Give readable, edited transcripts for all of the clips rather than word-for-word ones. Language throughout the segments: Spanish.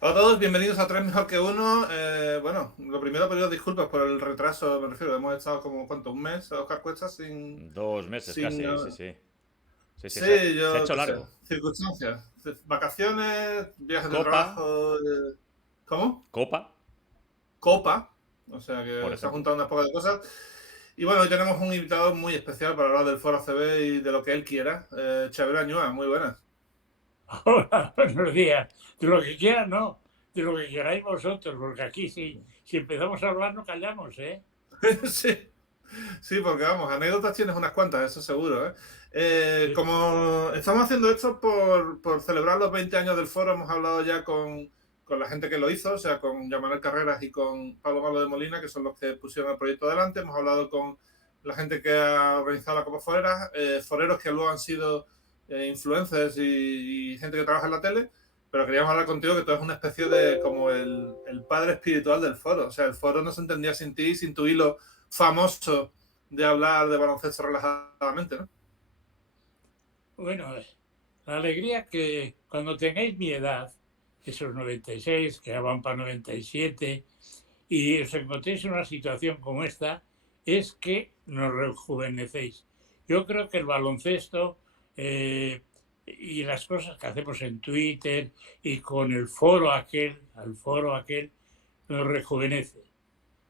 Hola a todos, bienvenidos a Tres Mejor que Uno. Bueno, lo primero pedido disculpas por el retraso, me refiero, hemos estado como, ¿cuánto? ¿Un mes, Oscar Cuesta, sin... 2 meses sin casi, sí, sí. Sí, sí, sí, se ha yo hecho qué sé, largo. circunstancias, vacaciones, viajes de Copa, trabajo, ¿cómo? copa, Copa, o sea por que se han ejemplo. juntado unas pocas de cosas. Y bueno, hoy tenemos un invitado muy especial para hablar del Foro ACB y de lo que él quiera. Xavier Añúa, muy buenas. Hola, buenos días. De lo que quieran, no. De lo que queráis vosotros, porque aquí sí, si empezamos a hablar no callamos, ¿eh? Sí. Sí, porque vamos, anécdotas tienes unas cuantas, eso seguro, ¿eh? Sí. Como estamos haciendo esto por celebrar los 20 años del foro, hemos hablado ya con la gente que lo hizo, o sea, con Yamanel Carreras y con Pablo Malo de Molina, que son los que pusieron el proyecto adelante. Hemos hablado con la gente que ha organizado la Copa Forera, foreros que luego han sido influencers y gente que trabaja en la tele, pero queríamos hablar contigo que tú eres una especie de como el padre espiritual del foro. O sea, el foro no se entendía sin ti, sin tu hilo famoso de hablar de baloncesto relajadamente, ¿no? Bueno, la alegría que cuando tengáis mi edad, esos 96, que ya van para 97, y os encontréis en una situación como esta, es que nos rejuvenecéis. Yo creo que el baloncesto y las cosas que hacemos en Twitter y con el foro aquel, al foro aquel, nos rejuvenece.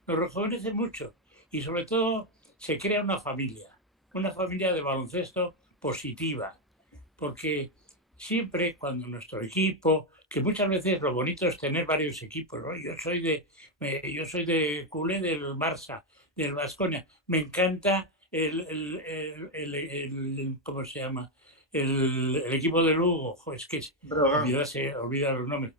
Nos rejuvenece mucho y sobre todo se crea una familia de baloncesto positiva, porque siempre cuando nuestro equipo, que muchas veces lo bonito es tener varios equipos, ¿no? Yo soy de culé del Barça, del Baskonia, me encanta ¿cómo se llama? El equipo de Lugo, es que Brogan. olvida los nombres,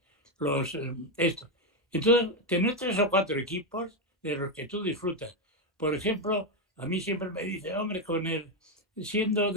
esto. Entonces, tener tres o cuatro equipos de los que tú disfrutas. Por ejemplo, a mí siempre me dice, hombre, siendo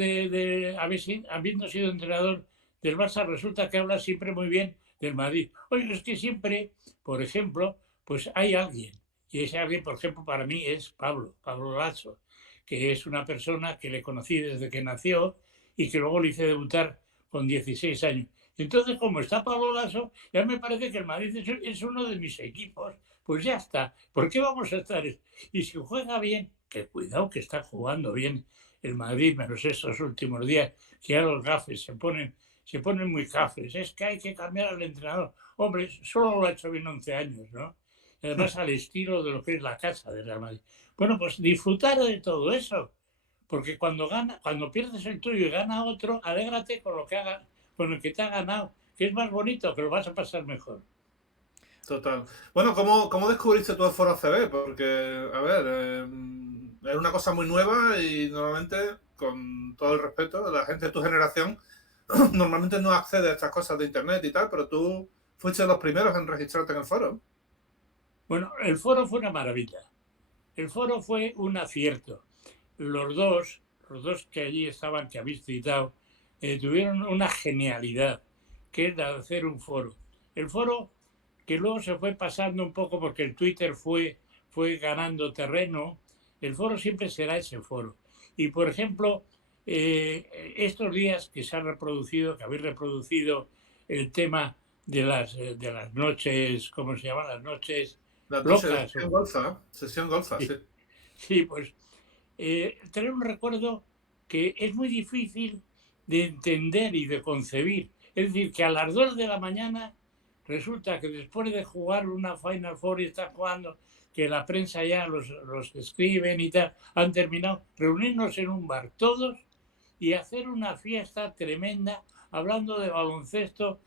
habiendo sido entrenador del Barça, resulta que habla siempre muy bien del Madrid. Oye, es que siempre, por ejemplo, pues hay alguien, y ese alguien, por ejemplo, para mí es Pablo Lasso, que es una persona que le conocí desde que nació y que luego le hice debutar con 16 años. Entonces, como está Pablo Lasso, ya me parece que el Madrid es uno de mis equipos. Pues ya está. ¿Por qué vamos a estar? Y si juega bien, que cuidado que está jugando bien el Madrid, menos estos últimos días, que ya los gafes se ponen muy gafes. Es que hay que cambiar al entrenador. Hombre, solo lo ha hecho bien 11 años, ¿no? Y además al estilo de lo que es la casa de Real Madrid. Bueno, pues disfrutar de todo eso. Porque cuando pierdes el tuyo y gana otro, alégrate con el que te ha ganado, que es más bonito, que lo vas a pasar mejor. Total. Bueno, ¿cómo descubriste tú el foro ACB? Porque, a ver, es una cosa muy nueva y normalmente, con todo el respeto, la gente de tu generación normalmente no accede a estas cosas de internet y tal, pero tú fuiste de los primeros en registrarte en el foro. Bueno, el foro fue una maravilla. El foro fue un acierto. Los dos que allí estaban, que habéis citado, tuvieron una genialidad, que es la de hacer un foro. El foro que luego se fue pasando un poco porque el Twitter fue ganando terreno, el foro siempre será ese foro. Y por ejemplo, estos días que se ha reproducido, que habéis reproducido el tema de las noches, ¿cómo se llaman? Las noches Las noches de locas. sesión golfa, ¿eh? Sesión golfa, sí. Sí, sí, pues tener un recuerdo que es muy difícil de entender y de concebir. Es decir, que a las 2 de la mañana resulta que después de jugar una Final Four y estar jugando, que la prensa ya, los que escriben y tal, han terminado, reunirnos en un bar todos y hacer una fiesta tremenda hablando de baloncesto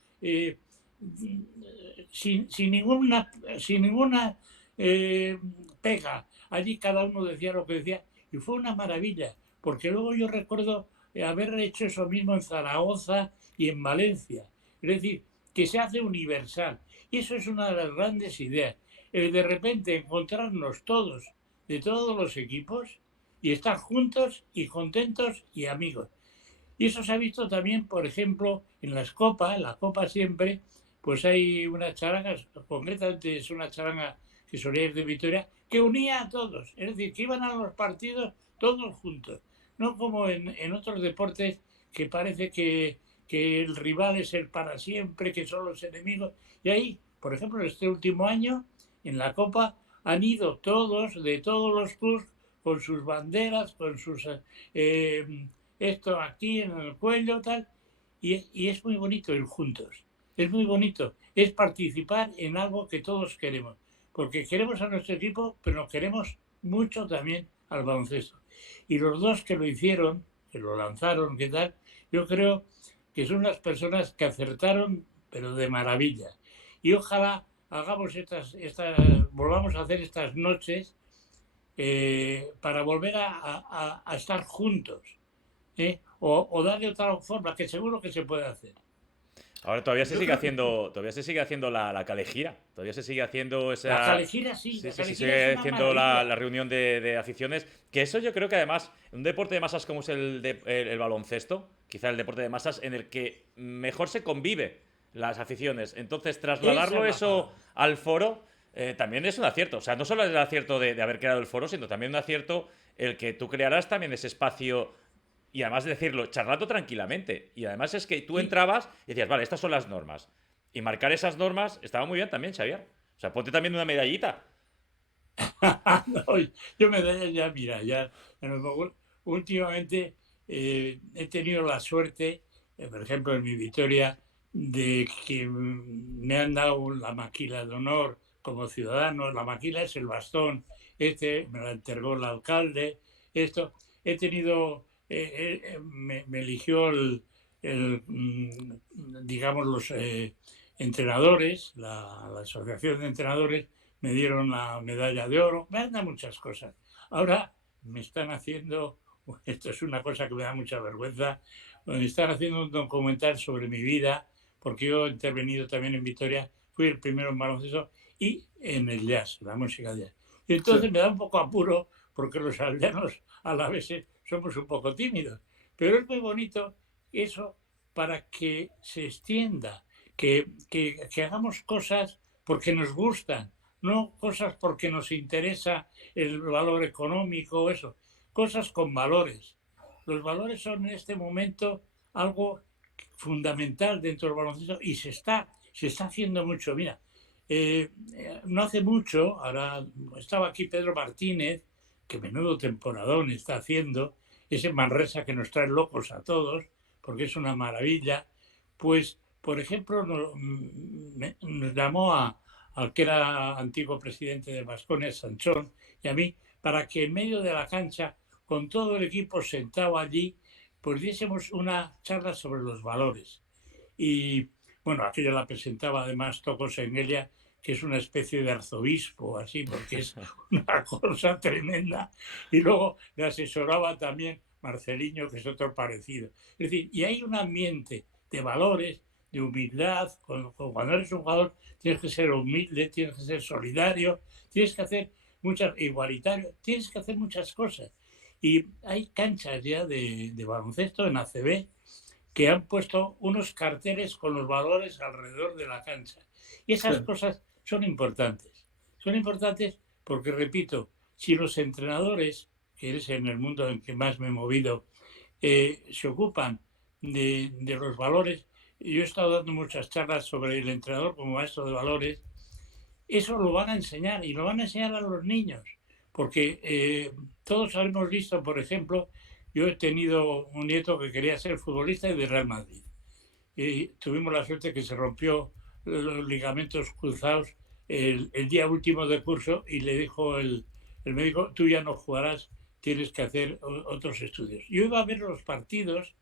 sin ninguna eh, pega. Allí cada uno decía lo que decía y fue una maravilla, porque luego yo recuerdo haber hecho eso mismo en Zaragoza y en Valencia. Es decir, que se hace universal. Y eso es una de las grandes ideas. De repente encontrarnos todos, de todos los equipos, y estar juntos y contentos y amigos. Y eso se ha visto también, por ejemplo, en la Copa siempre, pues hay una charanga, concretamente es una charanga que solía ir de Vitoria, que unía a todos, es decir, que iban a los partidos todos juntos, no como en otros deportes que parece que el rival es el para siempre, que son los enemigos, y ahí por ejemplo, este último año, en la Copa, han ido todos, de todos los clubes, con sus banderas, con sus... esto aquí en el cuello, tal, y es muy bonito ir juntos. Es muy bonito. Es participar en algo que todos queremos. Porque queremos a nuestro equipo, pero nos queremos mucho también al baloncesto. Y los dos que lo hicieron, que lo lanzaron, ¿qué tal? Yo creo que son unas personas que acertaron, pero de maravilla. Y ojalá hagamos volvamos a hacer estas noches para volver a estar juntos. O darle otra forma, que seguro que se puede hacer. Ahora todavía se sigue haciendo la calejira, todavía se sigue haciendo esa... La calejira sí, Sí, la sí, sí, calejira sigue es una haciendo maravilla. la reunión de aficiones, que eso yo creo que además, un deporte de masas como es el baloncesto, quizá el deporte de masas en el que mejor se convive las aficiones, entonces trasladarlo Esa es la eso palabra. al foro también es un acierto, o sea, no solo es el acierto de haber creado el foro, sino también un acierto el que tú crearás también ese espacio. Y además de decirlo, charlando tranquilamente. Y además es que tú Sí. entrabas y decías, vale, estas son las normas. Y marcar esas normas estaba muy bien también, Xavier. O sea, ponte también una medallita. No, yo medallas ya, mira, ya últimamente he tenido la suerte, por ejemplo, en mi victoria, de que me han dado la maquila de honor como ciudadano. La maquila es el bastón, me la entregó el alcalde, esto. He tenido, me eligió digamos, los entrenadores, la asociación de entrenadores, me dieron la medalla de oro, me han dado muchas cosas. Ahora me están haciendo, esto es una cosa que me da mucha vergüenza, me están haciendo un documental sobre mi vida, porque yo he intervenido también en Vitoria, fui el primero en baloncesto y en el jazz, la música jazz. Y entonces Sí. me da un poco apuro, porque los aldeanos a la vez somos un poco tímidos, pero es muy bonito eso para que se extienda, que hagamos cosas porque nos gustan, no cosas porque nos interesa el valor económico o eso, cosas con valores. Los valores son en este momento algo fundamental dentro del baloncesto y se está haciendo mucho. Mira, no hace mucho, ahora estaba aquí Pedro Martínez, que menudo temporadón está haciendo, ese Manresa que nos trae locos a todos, porque es una maravilla, pues, por ejemplo, nos llamó al que era antiguo presidente de Baskonia, Sanchón, y a mí, para que en medio de la cancha, con todo el equipo sentado allí, pues diésemos una charla sobre los valores. Y bueno, aquella la presentaba además Tocco Sengelia, que es una especie de arzobispo, así, porque es una cosa tremenda. Y luego le asesoraba también Marceliño, que es otro parecido. Es decir, y hay un ambiente de valores, de humildad. Cuando eres un jugador tienes que ser humilde, tienes que ser solidario, tienes que hacer igualitario, tienes que hacer muchas cosas. Y hay canchas ya de baloncesto en ACB que han puesto unos carteles con los valores alrededor de la cancha. Y esas cosas son importantes. Son importantes porque, repito, si los entrenadores, que es en el mundo en que más me he movido, se ocupan de los valores, yo he estado dando muchas charlas sobre el entrenador como maestro de valores, eso lo van a enseñar y lo van a enseñar a los niños. Porque todos hemos visto, por ejemplo, yo he tenido un nieto que quería ser futbolista y de Real Madrid. Y tuvimos la suerte que se rompió los ligamentos cruzados el día último del curso y le dijo el médico, tú ya no jugarás, tienes que hacer otros estudios. Yo iba a ver los partidos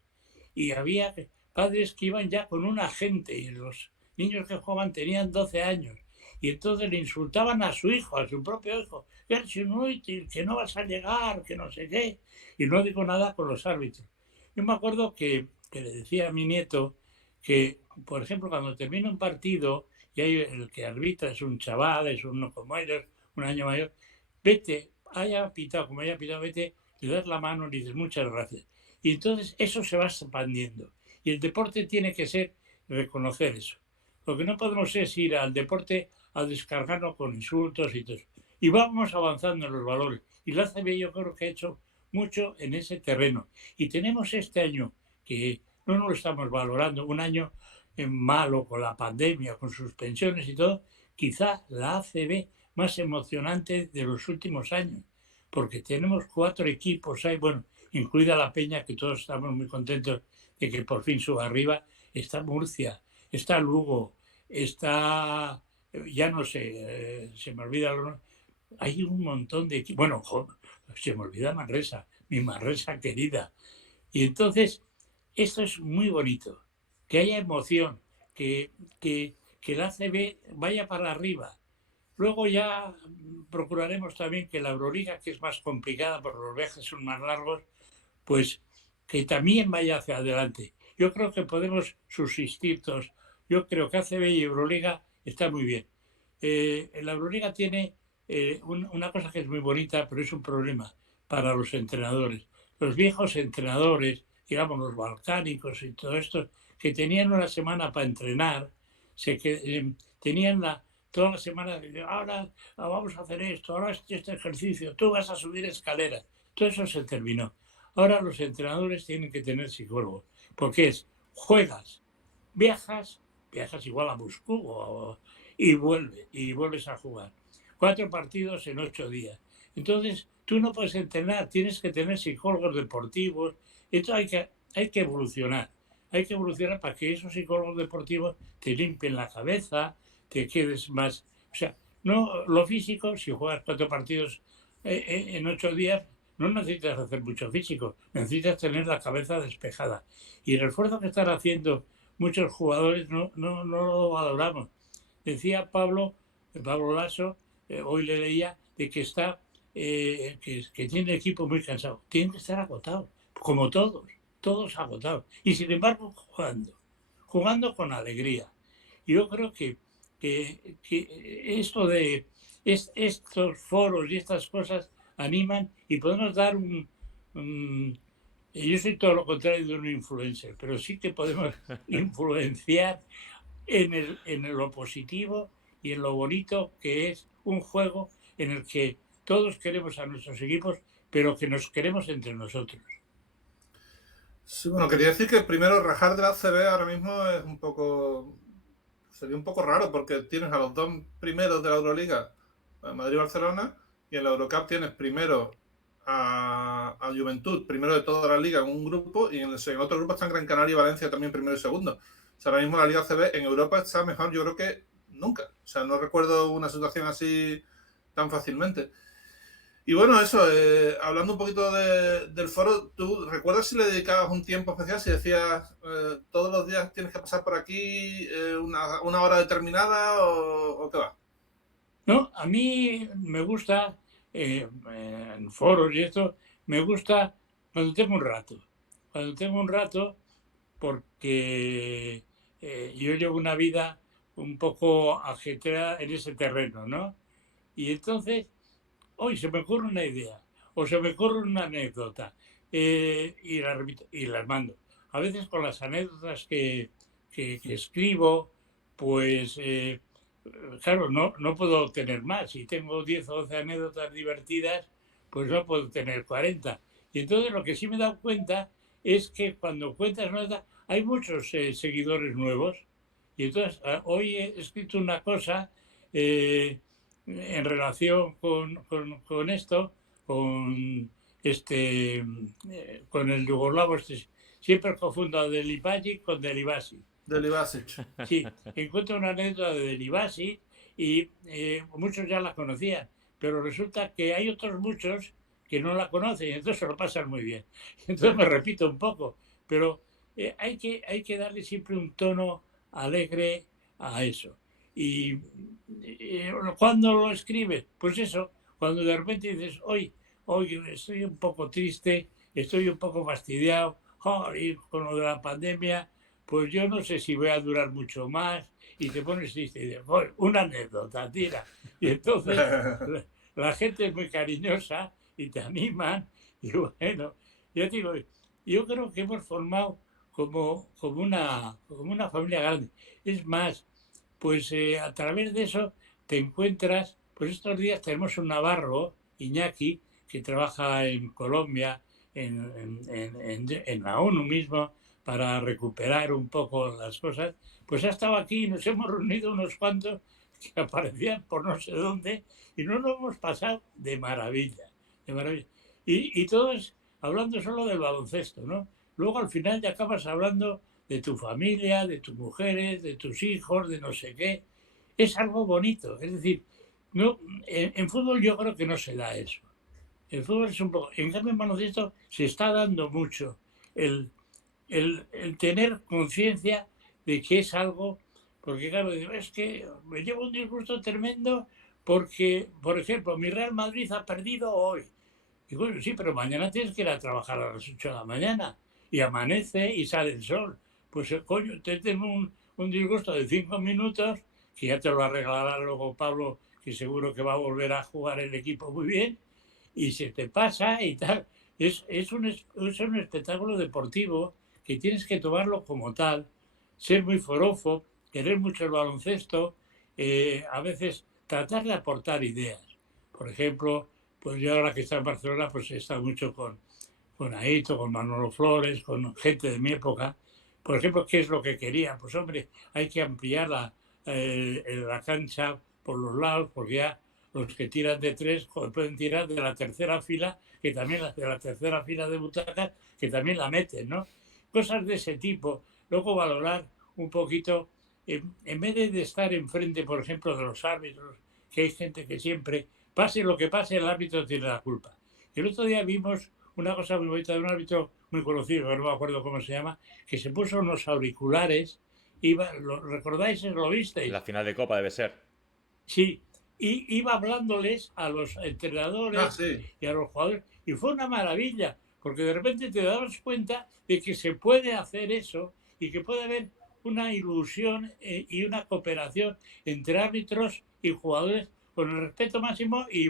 y había padres que iban ya con un agente y los niños que jugaban tenían 12 años. Y entonces le insultaban a su hijo, a su propio hijo, que eres inútil, que no vas a llegar, que no sé qué. Y no digo nada con los árbitros. Yo me acuerdo que le decía a mi nieto que, por ejemplo, cuando termina un partido y hay el que arbitra es un chaval, es uno como ellos, un año mayor, vete, haya pitado como haya pitado, vete, le das la mano y le dices muchas gracias. Y entonces eso se va expandiendo. Y el deporte tiene que ser reconocer eso. Lo que no podemos es ir al deporte a descargarnos con insultos y todo eso. Y vamos avanzando en los valores. Y la ACB yo creo que ha hecho mucho en ese terreno. Y tenemos este año, que no nos lo estamos valorando, un año malo con la pandemia, con suspensiones y todo, quizá la ACB más emocionante de los últimos años, porque tenemos 4 equipos ahí, bueno, incluida la Peña, que todos estamos muy contentos de que por fin suba arriba. Está Murcia, está Lugo, está, ya no sé, se me olvida, hay un montón de equipos, bueno, se me olvida Manresa, mi Manresa querida. Y entonces, esto es muy bonito, que haya emoción, que, que, que la ACB vaya para arriba. Luego ya procuraremos también que la Euroliga, que es más complicada porque los viajes son más largos, pues que también vaya hacia adelante. Yo creo que podemos subsistir todos. Yo creo que ACB y Euroliga está muy bien. La Euroliga tiene una cosa que es muy bonita, pero es un problema para los entrenadores. Los viejos entrenadores, digamos los balcánicos y todo esto, que tenían una semana para entrenar, tenían toda la semana, ahora vamos a hacer esto, ahora este ejercicio, tú vas a subir escaleras. Todo eso se terminó. Ahora los entrenadores tienen que tener psicólogos, porque juegas, viajas igual a Moscú y vuelves a jugar. 4 partidos en 8 días. Entonces, tú no puedes entrenar, tienes que tener psicólogos deportivos. Esto hay que evolucionar. Hay que evolucionar para que esos psicólogos deportivos te limpien la cabeza, te quedes más... O sea, no lo físico, si juegas 4 partidos en 8 días, no necesitas hacer mucho físico, necesitas tener la cabeza despejada. Y el esfuerzo que están haciendo muchos jugadores no lo valoramos. Decía Pablo Lasso, hoy le leía, de que está que tiene el equipo muy cansado. Tienen que estar agotados, como todos agotados. Y sin embargo, jugando con alegría. Y yo creo que esto de estos foros y estas cosas animan y podemos dar yo soy todo lo contrario de un influencer, pero sí que podemos influenciar en lo positivo y en lo bonito que es un juego en el que todos queremos a nuestros equipos, pero que nos queremos entre nosotros. Sí, bueno, quería decir que primero rajar de la ACB ahora mismo sería un poco raro, porque tienes a los 2 primeros de la Euroliga, Madrid y Barcelona, y en la Eurocup tienes primero a Juventud, primero de toda la liga en un grupo, y en el otro grupo están Gran Canaria y Valencia también primero y segundo. O sea, ahora mismo la Liga ACB en Europa está mejor, yo creo que nunca. O sea, no recuerdo una situación así tan fácilmente. Y bueno, eso, hablando un poquito del foro, ¿tú recuerdas si le dedicabas un tiempo especial? Si decías todos los días tienes que pasar por aquí una hora determinada o qué va? No, a mí me gusta, en foros y esto, me gusta cuando tengo un rato. Cuando tengo un rato, porque yo llevo una vida un poco ajetreada en ese terreno, ¿no? Y entonces, hoy se me ocurre una idea o se me ocurre una anécdota y la repito y las mando. A veces con las anécdotas que escribo, pues claro, no puedo tener más. Si tengo 10 o 12 anécdotas divertidas, pues no puedo tener 40. Y entonces lo que sí me he dado cuenta es que cuando cuentas anécdotas hay muchos seguidores nuevos. Y entonces hoy he escrito una cosa en relación con esto, con con el yugoslavo siempre confundo a Delibasic con Delibasic. Delibasic. Sí, encuentro una anécdota de Delibasic y muchos ya la conocían, pero resulta que hay otros muchos que no la conocen y entonces se lo pasan muy bien. Entonces me repito un poco, pero hay que darle siempre un tono alegre a eso. Y ¿cuándo lo escribes? Pues eso, cuando de repente dices, hoy estoy un poco triste, estoy un poco fastidiado, y con lo de la pandemia, pues yo no sé si voy a durar mucho más, y te pones triste y dices, una anécdota, tira. Y entonces la gente es muy cariñosa y te animan, y bueno, yo te digo, yo creo que hemos formado como una familia grande. Es más, pues a través de eso te encuentras, pues estos días tenemos un navarro, Iñaki, que trabaja en Colombia, en la ONU mismo, para recuperar un poco las cosas, pues ha estado aquí y nos hemos reunido unos cuantos que aparecían por no sé dónde y no lo hemos pasado de maravilla, de maravilla. Y todos hablando solo del baloncesto, ¿no? Luego al final ya acabas hablando de tu familia, de tus mujeres, de tus hijos, de no sé qué. Es algo bonito, es decir, no, en fútbol yo creo que no se da eso. El fútbol es un poco... En cambio, en baloncesto se está dando mucho el, el tener conciencia de que es algo... Porque claro, es que me llevo un disgusto tremendo porque, por ejemplo, mi Real Madrid ha perdido hoy. Y bueno, sí, pero mañana tienes que ir a trabajar a las 8 de la mañana y amanece y sale el sol. Pues coño, te tengo un disgusto de 5 minutos, que ya te lo arreglará luego Pablo, que seguro que va a volver a jugar el equipo muy bien, y se te pasa y tal. Es un espectáculo deportivo que tienes que tomarlo como tal, ser muy forofo, querer mucho el baloncesto, a veces tratar de aportar ideas. Por ejemplo, pues yo ahora que está en Barcelona, pues he estado mucho con Aito, con Manolo Flores, con gente de mi época. Por ejemplo, ¿qué es lo que quería? Pues hombre, hay que ampliar la cancha por los lados, porque ya los que tiran de tres pueden tirar de la tercera fila, que también de la tercera fila de butacas, que también la meten, ¿no? Cosas de ese tipo. Luego valorar un poquito, en vez de estar enfrente, por ejemplo, de los árbitros, que hay gente que siempre, pase lo que pase, el árbitro tiene la culpa. El otro día vimos una cosa muy bonita de un árbitro muy conocido, que no me acuerdo cómo se llama, que se puso unos auriculares, ¿lo recordáis? ¿Lo visteis? La final de Copa debe ser. Sí, y iba hablándoles a los entrenadores Sí. y a los jugadores, y fue una maravilla, porque de repente te dabas cuenta de que se puede hacer eso y que puede haber una ilusión y una cooperación entre árbitros y jugadores con el respeto máximo y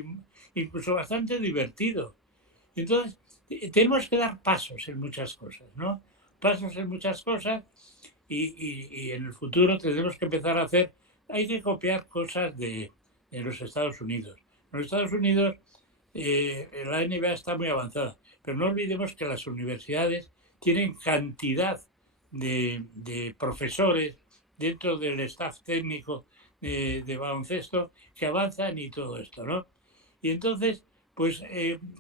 incluso bastante divertido. Entonces, tenemos que dar pasos en muchas cosas, ¿no? Pasos en muchas cosas y en el futuro tendremos que empezar a hacer, hay que copiar cosas de los Estados Unidos. En los Estados Unidos la NBA está muy avanzada, pero no olvidemos que las universidades tienen cantidad de profesores dentro del staff técnico de baloncesto que avanzan y todo esto, ¿no? Y entonces, pues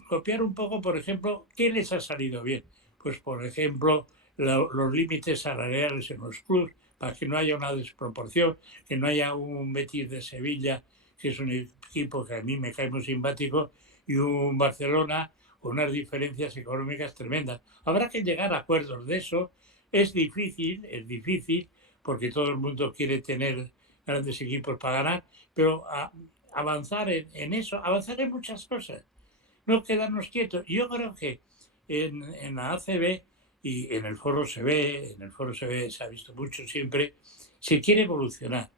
copiar un poco, por ejemplo, ¿qué les ha salido bien? Pues, por ejemplo, los límites salariales en los clubes, para que no haya una desproporción, que no haya un Betis de Sevilla, que es un equipo que a mí me cae muy simpático, y un Barcelona con unas diferencias económicas tremendas. Habrá que llegar a acuerdos de eso. Es difícil, porque todo el mundo quiere tener grandes equipos para ganar, pero avanzar en eso, avanzar en muchas cosas, no quedarnos quietos. Yo creo que en la ACB y en el foro se ve, se ha visto mucho siempre, se quiere evolucionar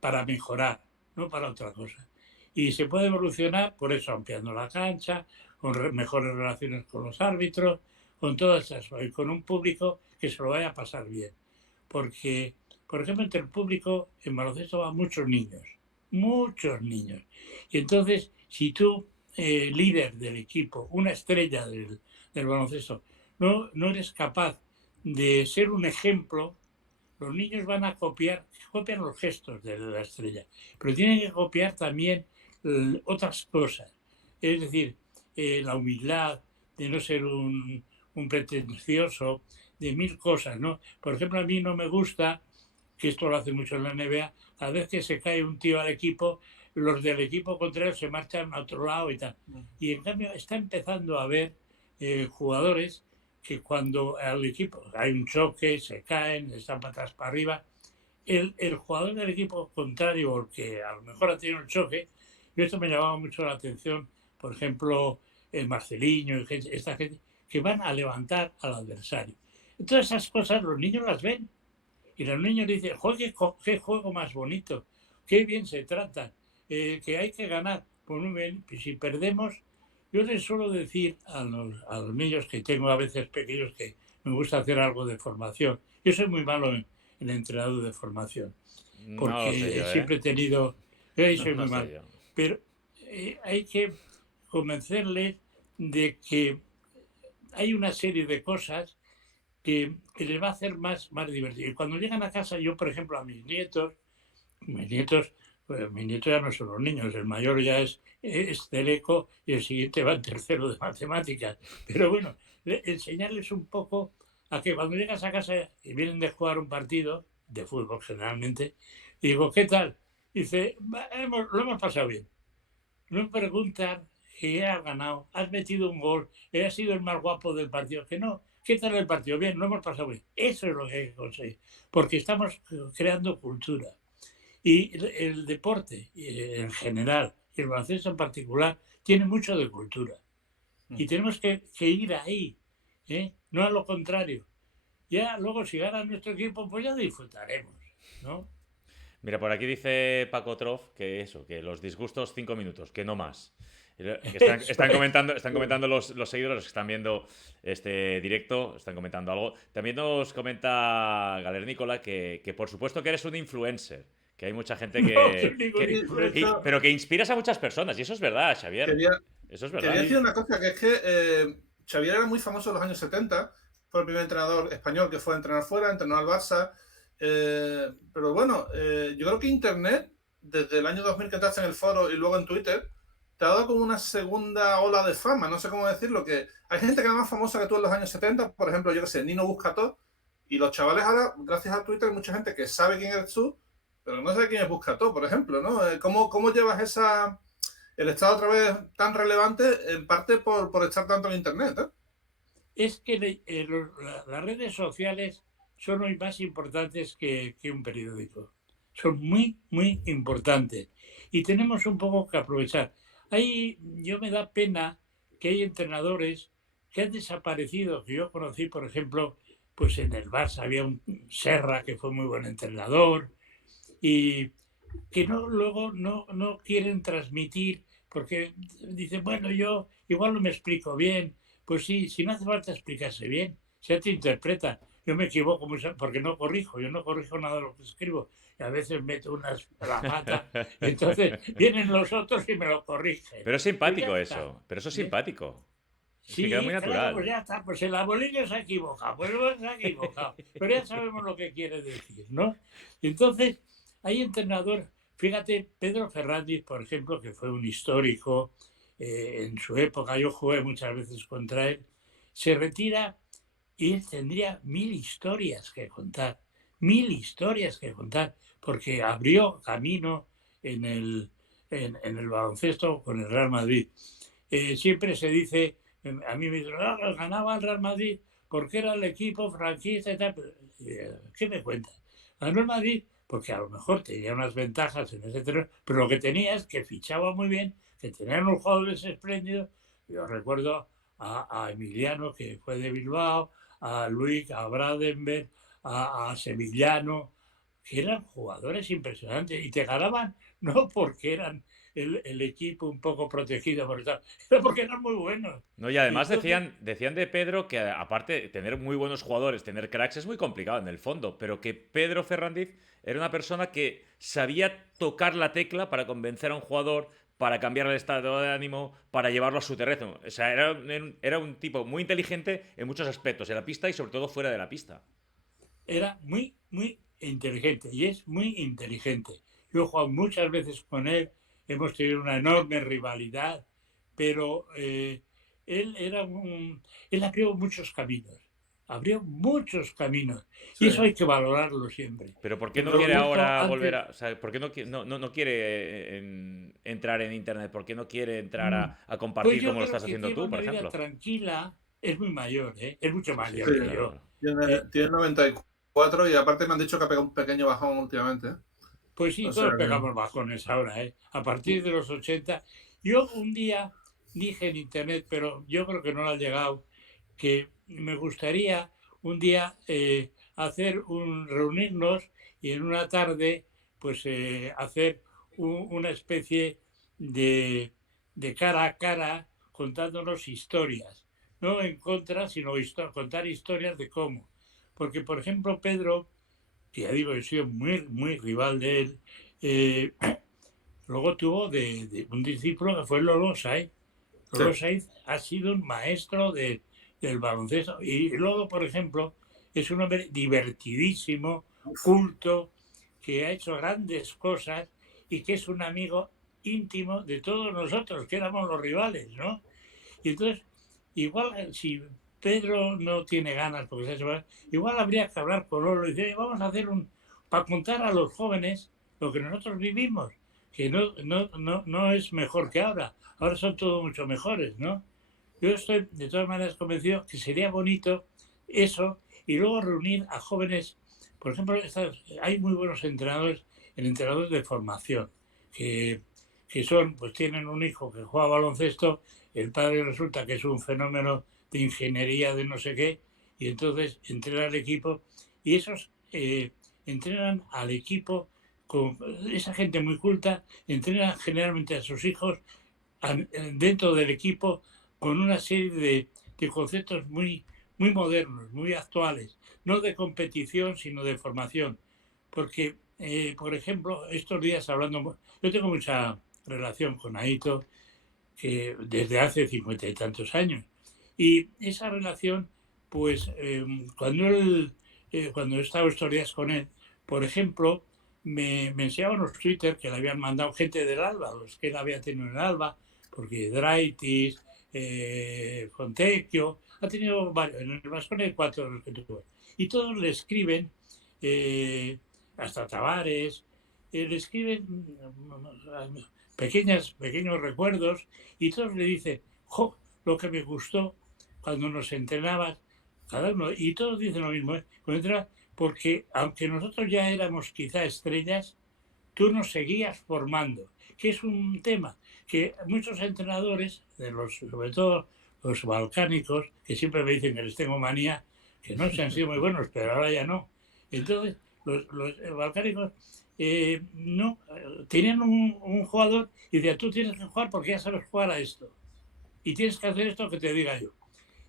para mejorar, no para otra cosa. Y se puede evolucionar por eso, ampliando la cancha, con mejores relaciones con los árbitros, con todas esas cosas, y con un público que se lo vaya a pasar bien. Porque, por ejemplo, entre el público en baloncesto van muchos niños. Y entonces, si tú, líder del equipo, una estrella del baloncesto, no eres capaz de ser un ejemplo, los niños van a copian los gestos de la estrella, pero tienen que copiar también otras cosas. Es decir, la humildad, de no ser un pretencioso, de mil cosas, ¿no? Por ejemplo, a mí no me gusta, que esto lo hace mucho en la NBA, a veces que se cae un tío al equipo, los del equipo contrario se marchan a otro lado y tal. Y en cambio está empezando a haber jugadores que cuando al equipo hay un choque, se caen, están para atrás, para arriba, el jugador del equipo contrario, o que a lo mejor ha tenido un choque, y esto me llamaba mucho la atención, por ejemplo, el Marceliño, esta gente, que van a levantar al adversario. Todas esas cosas los niños las ven, y los niños dicen, qué juego más bonito, qué bien se trata, que hay que ganar. Pues muy bien, pues si perdemos, yo les suelo decir a los niños que tengo a veces pequeños que me gusta hacer algo de formación. Yo soy muy malo en entrenador de formación, No lo sé porque yo, siempre he tenido, yo ahí soy No muy sé mal, yo. pero hay que convencerles de que hay una serie de cosas que les va a hacer más divertido. Y cuando llegan a casa, yo, por ejemplo, a mis nietos Pues mis nietos ya no son los niños, el mayor ya es Teleco y el siguiente va en tercero de matemáticas. Pero bueno, enseñarles un poco a que cuando llegas a casa y vienen de jugar un partido, de fútbol generalmente, y digo, ¿qué tal? Dice, lo hemos pasado bien. No preguntan si has ganado, has metido un gol, has sido el más guapo del partido. Que no, ¿qué tal el partido? Bien, lo hemos pasado bien. Eso es lo que hay que conseguir, porque estamos creando cultura. Y el deporte en general, y el baloncesto en particular, tiene mucho de cultura. Y tenemos que ir ahí, no a lo contrario. Ya luego, si gana nuestro equipo, pues ya disfrutaremos, ¿no? Mira, por aquí dice Paco Trof que eso, que los disgustos 5 minutos, que no más. Que están comentando los seguidores, los que están viendo este directo, están comentando algo. También nos comenta Galernícola que por supuesto que eres un influencer, que hay mucha gente pero que inspiras a muchas personas, y eso es verdad, Xavier. Eso es verdad. Quería decir una cosa, que es que Xavier era muy famoso en los años 70, fue el primer entrenador español que fue a entrenar fuera, entrenó al Barça. Pero bueno, yo creo que Internet, desde el año 2000 que estás en el foro y luego en Twitter, te ha dado como una segunda ola de fama, no sé cómo decirlo, que hay gente que era más famosa que tú en los años 70, por ejemplo, yo que sé, Nino Buscató, y los chavales ahora, gracias a Twitter, hay mucha gente que sabe quién eres tú, pero no sabe quién es Buscató, por ejemplo, ¿no? ¿Cómo llevas el estado otra vez tan relevante, en parte por estar tanto en Internet, ¿eh? Es que las redes sociales son hoy más importantes que un periódico. Son muy, muy importantes. Y tenemos un poco que aprovechar. Yo me da pena que hay entrenadores que han desaparecido, que yo conocí, por ejemplo, pues en el Barça había un Serra que fue muy buen entrenador y que luego no quieren transmitir porque dicen, bueno, yo igual no me explico bien. Pues sí, si no hace falta explicarse bien, se te interpreta. Yo me equivoco porque no corrijo, yo no corrijo nada de lo que escribo. Y a veces meto la pata, y entonces vienen los otros y me lo corrigen. Pero es simpático eso, pero eso es simpático. Sí, es que queda muy natural. Claro, pues ya está, pues el abuelillo se ha equivocado, pero ya sabemos lo que quiere decir, ¿no? Y entonces, hay entrenadores, fíjate, Pedro Fernández, por ejemplo, que fue un histórico, en su época, yo jugué muchas veces contra él, se retira y él tendría 1000 historias que contar, porque abrió camino en el baloncesto con el Real Madrid. Siempre se dice, a mí me dicen, ganaba el Real Madrid porque era el equipo franquicia y tal. ¿Qué me cuentas? Ganó el Madrid porque a lo mejor tenía unas ventajas en ese terreno, pero lo que tenía es que fichaba muy bien, que tenían unos jugadores espléndidos. Yo recuerdo a Emiliano, que fue de Bilbao, a Luis, a Bradenberg, a Sevillano, que eran jugadores impresionantes y te ganaban no porque eran el equipo un poco protegido por tal, pero porque eran muy buenos. No, y además decían de Pedro que aparte de tener muy buenos jugadores, tener cracks es muy complicado en el fondo, pero que Pedro Fernández era una persona que sabía tocar la tecla para convencer a un jugador, para cambiar el estado de ánimo, para llevarlo a su terreno. O sea, era un tipo muy inteligente en muchos aspectos, en la pista y sobre todo fuera de la pista. Era muy, muy inteligente y es muy inteligente. Yo he jugado muchas veces con él, hemos tenido una enorme rivalidad, pero él abrió muchos caminos. Sí. Y eso hay que valorarlo siempre. Pero ¿por qué no quiere ahora volver a...? O sea, ¿por qué no quiere entrar en Internet? ¿Por qué no quiere entrar a compartir como lo estás haciendo tú, por ejemplo? Tranquila, es muy mayor, es mucho mayor que yo. Tiene 94 y aparte me han dicho que ha pegado un pequeño bajón últimamente. Pues sí, todos pegamos bajones ahora, a partir de los 80. Yo un día dije en Internet, pero yo creo que no lo ha llegado, que me gustaría un día reunirnos y en una tarde pues hacer una especie de cara a cara contándonos historias, no en contra, sino contar historias de cómo. Porque, por ejemplo, Pedro, que ya digo, yo he sido muy, muy rival de él, luego tuvo de un discípulo que fue Lolo Saiz. Lolo Saiz ha sido un maestro del baloncesto. Y Lolo, por ejemplo, es un hombre divertidísimo, culto, que ha hecho grandes cosas y que es un amigo íntimo de todos nosotros, que éramos los rivales, ¿no? Y entonces, igual si Pedro no tiene ganas, porque se ha hecho, igual habría que hablar con Lolo y decir, vamos a hacer para contar a los jóvenes lo que nosotros vivimos, que no es mejor que ahora son todos mucho mejores, ¿no? Yo estoy de todas maneras convencido que sería bonito eso y luego reunir a jóvenes. Por ejemplo, hay muy buenos entrenadores, entrenadores de formación, que pues tienen un hijo que juega baloncesto, el padre resulta que es un fenómeno de ingeniería de no sé qué, y entonces entrena al equipo, y esos entrenan al equipo con esa gente muy culta, entrenan generalmente a sus hijos dentro del equipo con una serie de conceptos muy modernos, muy actuales, no de competición, sino de formación. Porque, por ejemplo, estos días hablando, yo tengo mucha relación con Aito, que desde hace 50 y tantos años. Y esa relación, pues, cuando he estado estos días con él, por ejemplo, me enseñaba unos Twitter que le habían mandado gente del Alba, los que él había tenido en el Alba, porque Draitis, Fontecchio, ha tenido varios, en el Baskonia 4 de los que tuvo. Y todos le escriben, hasta Tavares, le escriben pequeños recuerdos, y todos le dicen, jo, lo que me gustó cuando nos entrenabas, cada uno, y todos dicen lo mismo, porque aunque nosotros ya éramos quizá estrellas, tú nos seguías formando, que es un tema que muchos entrenadores, sobre todo los balcánicos, que siempre me dicen que les tengo manía, que no se han sido muy buenos, pero ahora ya no. Entonces, los balcánicos no tenían un jugador y decían, tú tienes que jugar porque ya sabes jugar a esto. Y tienes que hacer esto que te diga yo.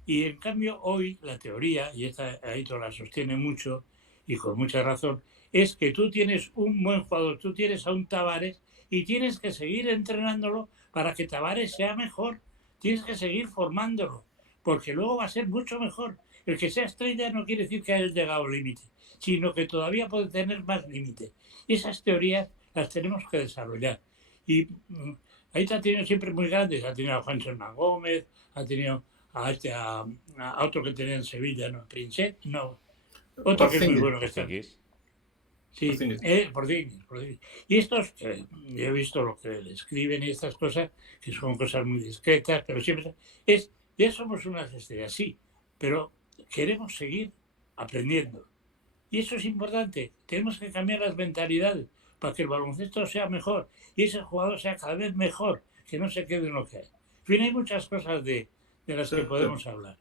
Y en cambio hoy la teoría, y esta Aito la sostiene mucho y con mucha razón, es que tú tienes un buen jugador, tú tienes a un Tavares y tienes que seguir entrenándolo para que Tavares sea mejor. Tienes que seguir formándolo, porque luego va a ser mucho mejor. El que sea estrella no quiere decir que haya llegado al límite, sino que todavía puede tener más límite. Y esas teorías las tenemos que desarrollar. Y Aito ha tenido siempre muy grandes, ha tenido a Juan Hernán Gómez, ha tenido a otro que tenía en Sevilla, ¿no? Princet, no. Otro que es muy bueno que está. Sí, Porzingis. Y estos, yo he visto lo que le escriben y estas cosas, que son cosas muy discretas, pero siempre ya somos unas estrellas, sí, pero queremos seguir aprendiendo. Y eso es importante. Tenemos que cambiar las mentalidades para que el baloncesto sea mejor y ese jugador sea cada vez mejor, que no se quede en lo que hay. En fin, hay muchas cosas de las que podemos hablar.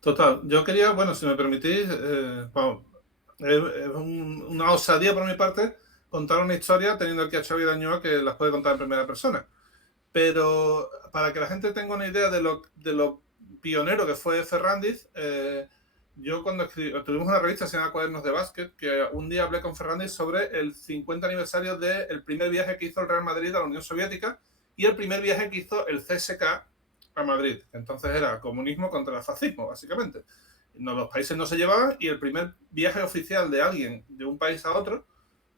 Total. Yo quería, bueno, si me permitís, vamos, es una osadía por mi parte contar una historia teniendo aquí a Xavi Dañoa que las puede contar en primera persona. Pero para que la gente tenga una idea de lo pionero que fue Ferrandiz, yo cuando tuvimos una revista que se llama Cuadernos de Básquet, que un día hablé con Ferrandiz sobre el 50 aniversario del primer viaje que hizo el Real Madrid a la Unión Soviética y el primer viaje que hizo el CSK a Madrid. Entonces era comunismo contra el fascismo, básicamente. No, los países no se llevaban y el primer viaje oficial de alguien de un país a otro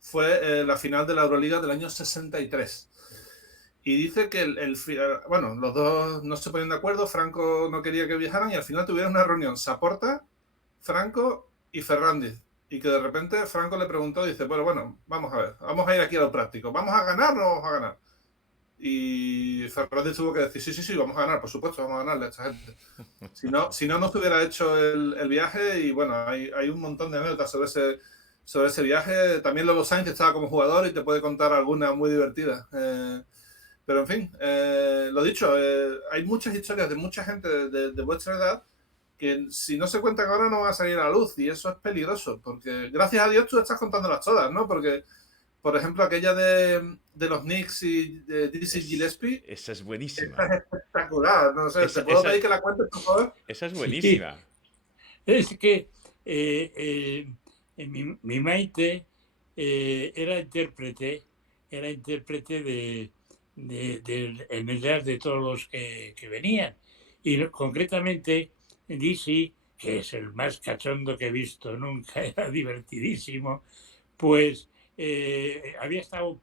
fue la final de la Euroliga del año 63. Y dice que bueno, los dos no se ponían de acuerdo, Franco no quería que viajaran y al final tuvieron una reunión Saporta, Franco y Ferrandiz. Y que de repente Franco le preguntó, dice, bueno, vamos a ver, vamos a ir aquí a lo práctico, ¿vamos a ganar o no vamos a ganar? Y Ferrandiz tuvo que decir, sí, vamos a ganar, por supuesto, vamos a ganarle a esta gente. Si no se hubiera hecho el viaje y bueno, hay un montón de anécdotas sobre ese viaje. También Lolo Sainz estaba como jugador y te puede contar alguna muy divertida. Pero en fin, lo dicho, hay muchas historias de mucha gente de vuestra edad que si no se cuentan ahora no van a salir a la luz y eso es peligroso, porque gracias a Dios tú estás contándolas todas, ¿no? Porque, por ejemplo, aquella de los Knicks y de Dizzy Gillespie. Esa es buenísima. Esa es espectacular, no sé, ¿te puedo pedir que la cuentes, por favor? Esa es buenísima. Sí. Es que mi Maite era intérprete de todos los que venían. Y concretamente Dizzy, que es el más cachondo que he visto nunca, era divertidísimo, pues había estado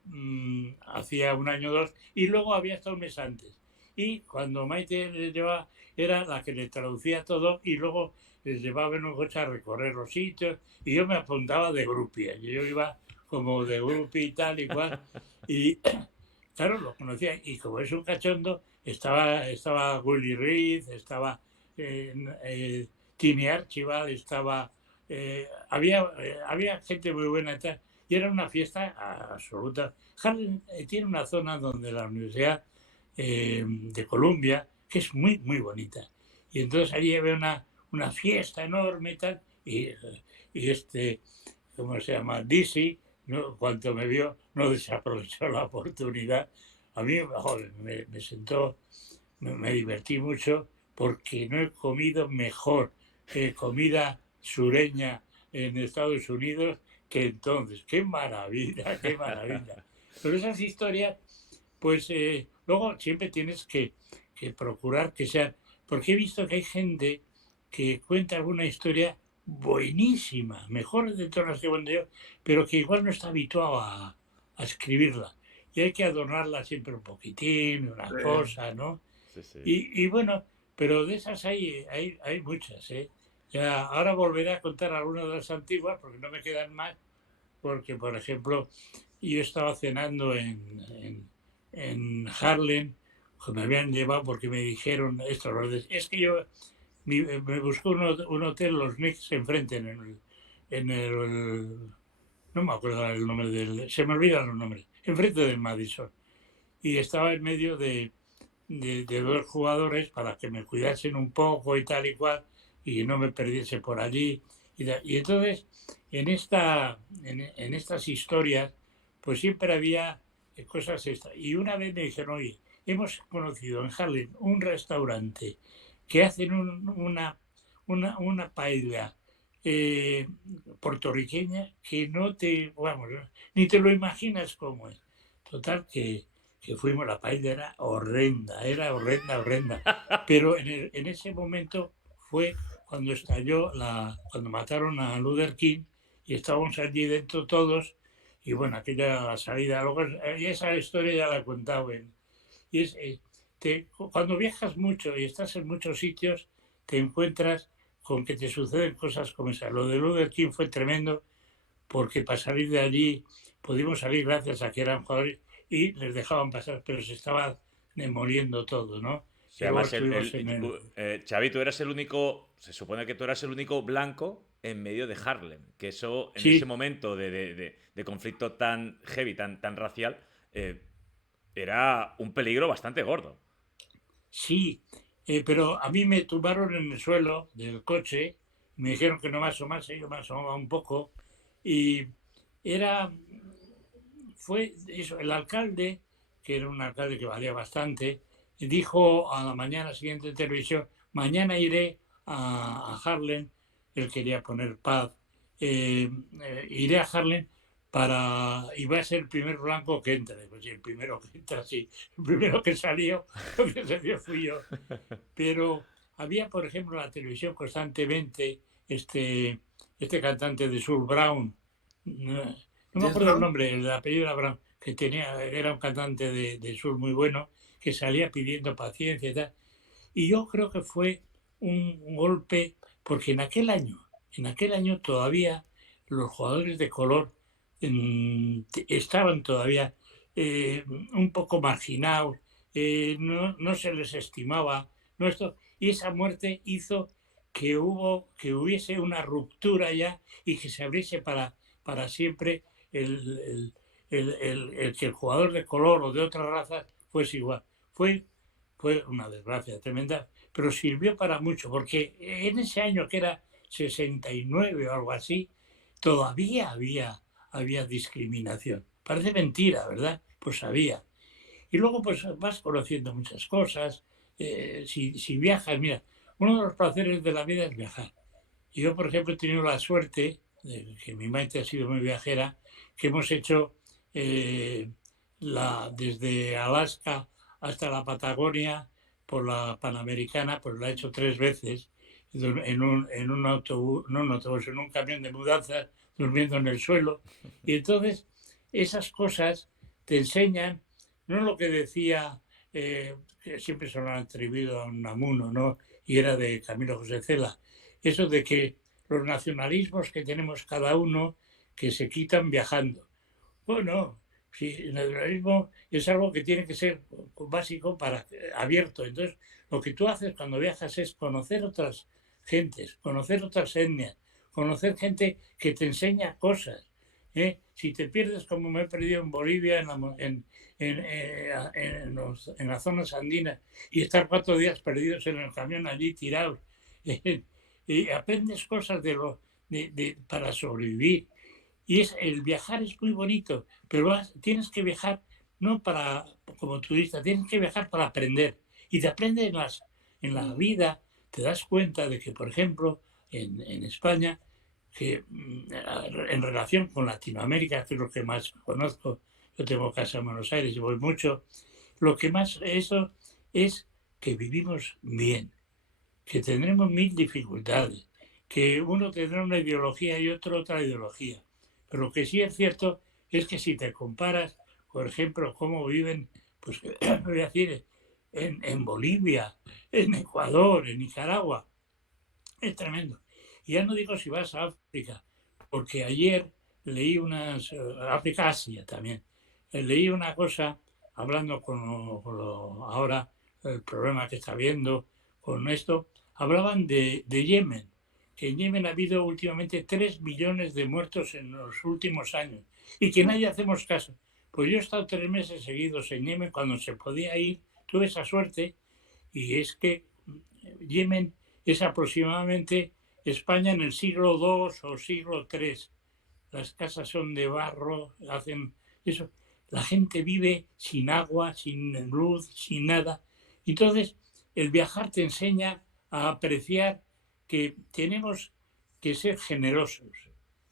hacía un año o dos y luego había estado un mes antes. Y cuando Maite les llevaba, era la que le traducía todo y luego les llevaba en un coche a recorrer los sitios y yo me apuntaba de grupia. Yo iba como de grupi y tal y cual. Y claro, lo conocía y como es un cachondo, estaba Willy Reed, estaba Tini Archibald, había gente muy buena y tal. Y era una fiesta absoluta. Harlem tiene una zona donde la Universidad de Columbia, que es muy, muy bonita. Y entonces allí había una fiesta enorme y tal. Y ¿cómo se llama? Dizzy, ¿no? Cuando me vio, no desaprovechó la oportunidad. A mí, joder, me sentó, me divertí mucho porque no he comido mejor comida sureña en Estados Unidos que entonces. ¡Qué maravilla, qué maravilla! Pero esas historias, pues luego siempre tienes que procurar que sean, porque he visto que hay gente que cuenta alguna historia buenísima, mejor de todas las que cuento yo, pero que igual no está habituado a escribirla. Y hay que adornarla siempre un poquitín, una cosa, ¿no? Sí, sí. Y bueno, pero de esas hay muchas, ¿eh? Ya, ahora volveré a contar algunas de las antiguas porque no me quedan más, porque por ejemplo, yo estaba cenando en Harlem, que me habían llevado porque me dijeron esto, es que yo me buscó un hotel, los Knicks, enfrente, no me acuerdo el nombre se me olvidan los nombres, enfrente del Madison. Y estaba en medio de dos jugadores para que me cuidasen un poco y tal y cual, y no me perdiese por allí. Y entonces, en estas historias, pues siempre había cosas estas. Y una vez me dijeron, oye, hemos conocido en Harlem un restaurante que hacen una paella puertorriqueña que vamos, ni te lo imaginas cómo es. Total, que fuimos, la paella era horrenda, horrenda. Pero en ese momento fue cuando cuando mataron a Luther King y estábamos allí dentro todos, y bueno, aquella salida, luego, esa historia ya la he contado. Y cuando viajas mucho y estás en muchos sitios, te encuentras con que te suceden cosas como esa. Lo de Luther King fue tremendo, porque para salir de allí pudimos salir gracias a que eran jugadores y les dejaban pasar, pero se estaba demoliendo todo, ¿no? Sí, además, Xavi, tú eras el único, se supone que tú eras el único blanco en medio de Harlem, que eso, en ese Sí, momento de conflicto tan heavy, tan racial, era un peligro bastante gordo. sí, pero a mí me tumbaron en el suelo del coche, me dijeron que no me asomase, yo me asomaba un poco, y era, fue eso, el alcalde, que era un alcalde que valía bastante, dijo a la mañana siguiente en televisión, mañana iré a Harlem, él quería poner paz, iré a Harlem y va a ser el primer blanco que entre. Pues sí, el primero que entra, sí, el primero que salió, lo que salió fui yo. Pero había, por ejemplo, en la televisión constantemente este cantante de Soul Brown, no me James acuerdo el Brown. nombre, el apellido era Brown, que era un cantante de soul muy bueno, que salía pidiendo paciencia y tal. Y yo creo que fue un golpe, porque en aquel año todavía los jugadores de color estaban todavía un poco marginados, no se les estimaba, y esa muerte hizo que hubiese una ruptura ya y que se abriese para siempre el que el jugador de color o de otra raza fuese igual. Fue una desgracia tremenda, pero sirvió para mucho, porque en ese año que era 69 o algo así, todavía había discriminación. Parece mentira, ¿verdad? Pues había. Y luego pues vas conociendo muchas cosas. Si viajas, mira, uno de los placeres de la vida es viajar. Y yo, por ejemplo, he tenido la suerte, de que mi Maite ha sido muy viajera, que hemos hecho desde Alaska hasta la Patagonia por la Panamericana, pues la he hecho 3 veces en un autobús, no en un autobús, en un camión de mudanzas, durmiendo en el suelo. Y entonces esas cosas te enseñan, no lo que decía, que siempre se lo han atribuido a Unamuno, ¿no? Y era de Camilo José Cela, eso de que los nacionalismos que tenemos cada uno que se quitan viajando. Bueno, sí, el nacionalismo es algo que tiene que ser básico para abierto. Entonces, lo que tú haces cuando viajas es conocer otras gentes, conocer otras etnias, conocer gente que te enseña cosas. Si te pierdes como me he perdido en Bolivia, en las zonas andinas, y estar 4 días perdidos en el camión allí tirados, y aprendes cosas para sobrevivir. Y el viajar es muy bonito, pero tienes que viajar no para como turista, tienes que viajar para aprender. Y te aprendes en la vida, te das cuenta de que, por ejemplo, en España, que en relación con Latinoamérica, que es lo que más conozco, yo tengo casa en Buenos Aires y voy mucho, lo que más eso es que vivimos bien, que tendremos 1000 dificultades, que uno tendrá una ideología y otro otra ideología. Pero lo que sí es cierto es que si te comparas, por ejemplo, cómo viven, pues voy a decir, en Bolivia, en Ecuador, en Nicaragua, es tremendo. Y ya no digo si vas a África, porque ayer leí África, Asia también, leí una cosa hablando ahora el problema que está habiendo con esto, hablaban de Yemen, que en Yemen ha habido últimamente 3 millones de muertos en los últimos años y que nadie hacemos caso. Pues yo he estado 3 meses seguidos en Yemen cuando se podía ir, tuve esa suerte, y es que Yemen es aproximadamente España en el siglo II o siglo III. Las casas son de barro, hacen eso. La gente vive sin agua, sin luz, sin nada. Entonces, el viajar te enseña a apreciar que tenemos que ser generosos.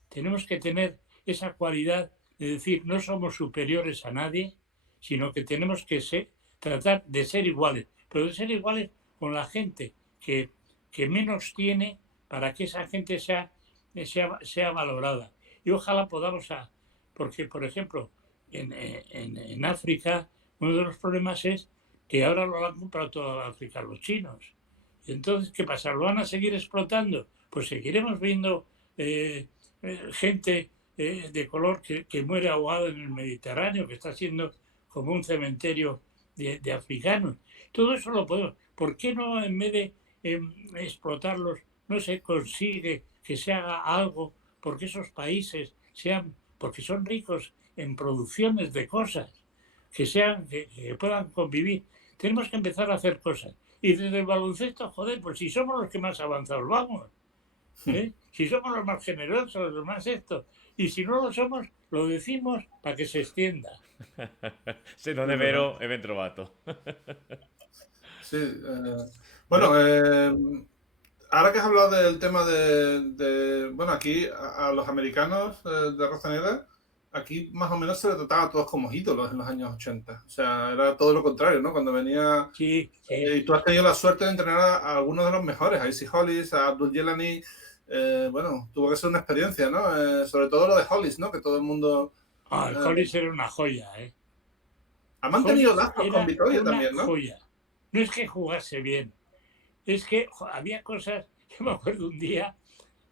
Tenemos que tener esa cualidad de decir, no somos superiores a nadie, sino que tenemos que tratar de ser iguales, pero de ser iguales con la gente que menos tiene, para que esa gente sea valorada. Y ojalá podamos, porque por ejemplo, en África, uno de los problemas es que ahora lo han comprado toda África los chinos. Y entonces, ¿qué pasa? ¿Lo van a seguir explotando? Pues seguiremos viendo gente de color que muere ahogado en el Mediterráneo, que está siendo como un cementerio de africanos. Todo eso lo podemos. ¿Por qué no, en vez de explotarlos, no se consigue que se haga algo porque esos países porque son ricos en producciones de cosas, que puedan convivir? Tenemos que empezar a hacer cosas. Y desde el baloncesto, joder, pues si somos los que más avanzados vamos, si somos los más generosos, los más esto, y si no lo somos, lo decimos para que se extienda. Se non è vero, è ben trovato. Sí, bueno, ahora que has hablado del tema bueno, aquí a los americanos de raza negra, aquí más o menos se les trataba a todos como ídolos en los años 80. O sea, era todo lo contrario, ¿no? Cuando venía... Sí. Y tú has tenido la suerte de entrenar a algunos de los mejores, a Issy Hollis, a Abdul Jelani. Bueno, tuvo que ser una experiencia, ¿no? Sobre todo lo de Hollis, ¿no? Que todo el mundo... el Hollis era una joya, Ha mantenido lazos con Vitoria también, ¿no? Joya. No es que jugase bien, es que había cosas. Yo me acuerdo un día,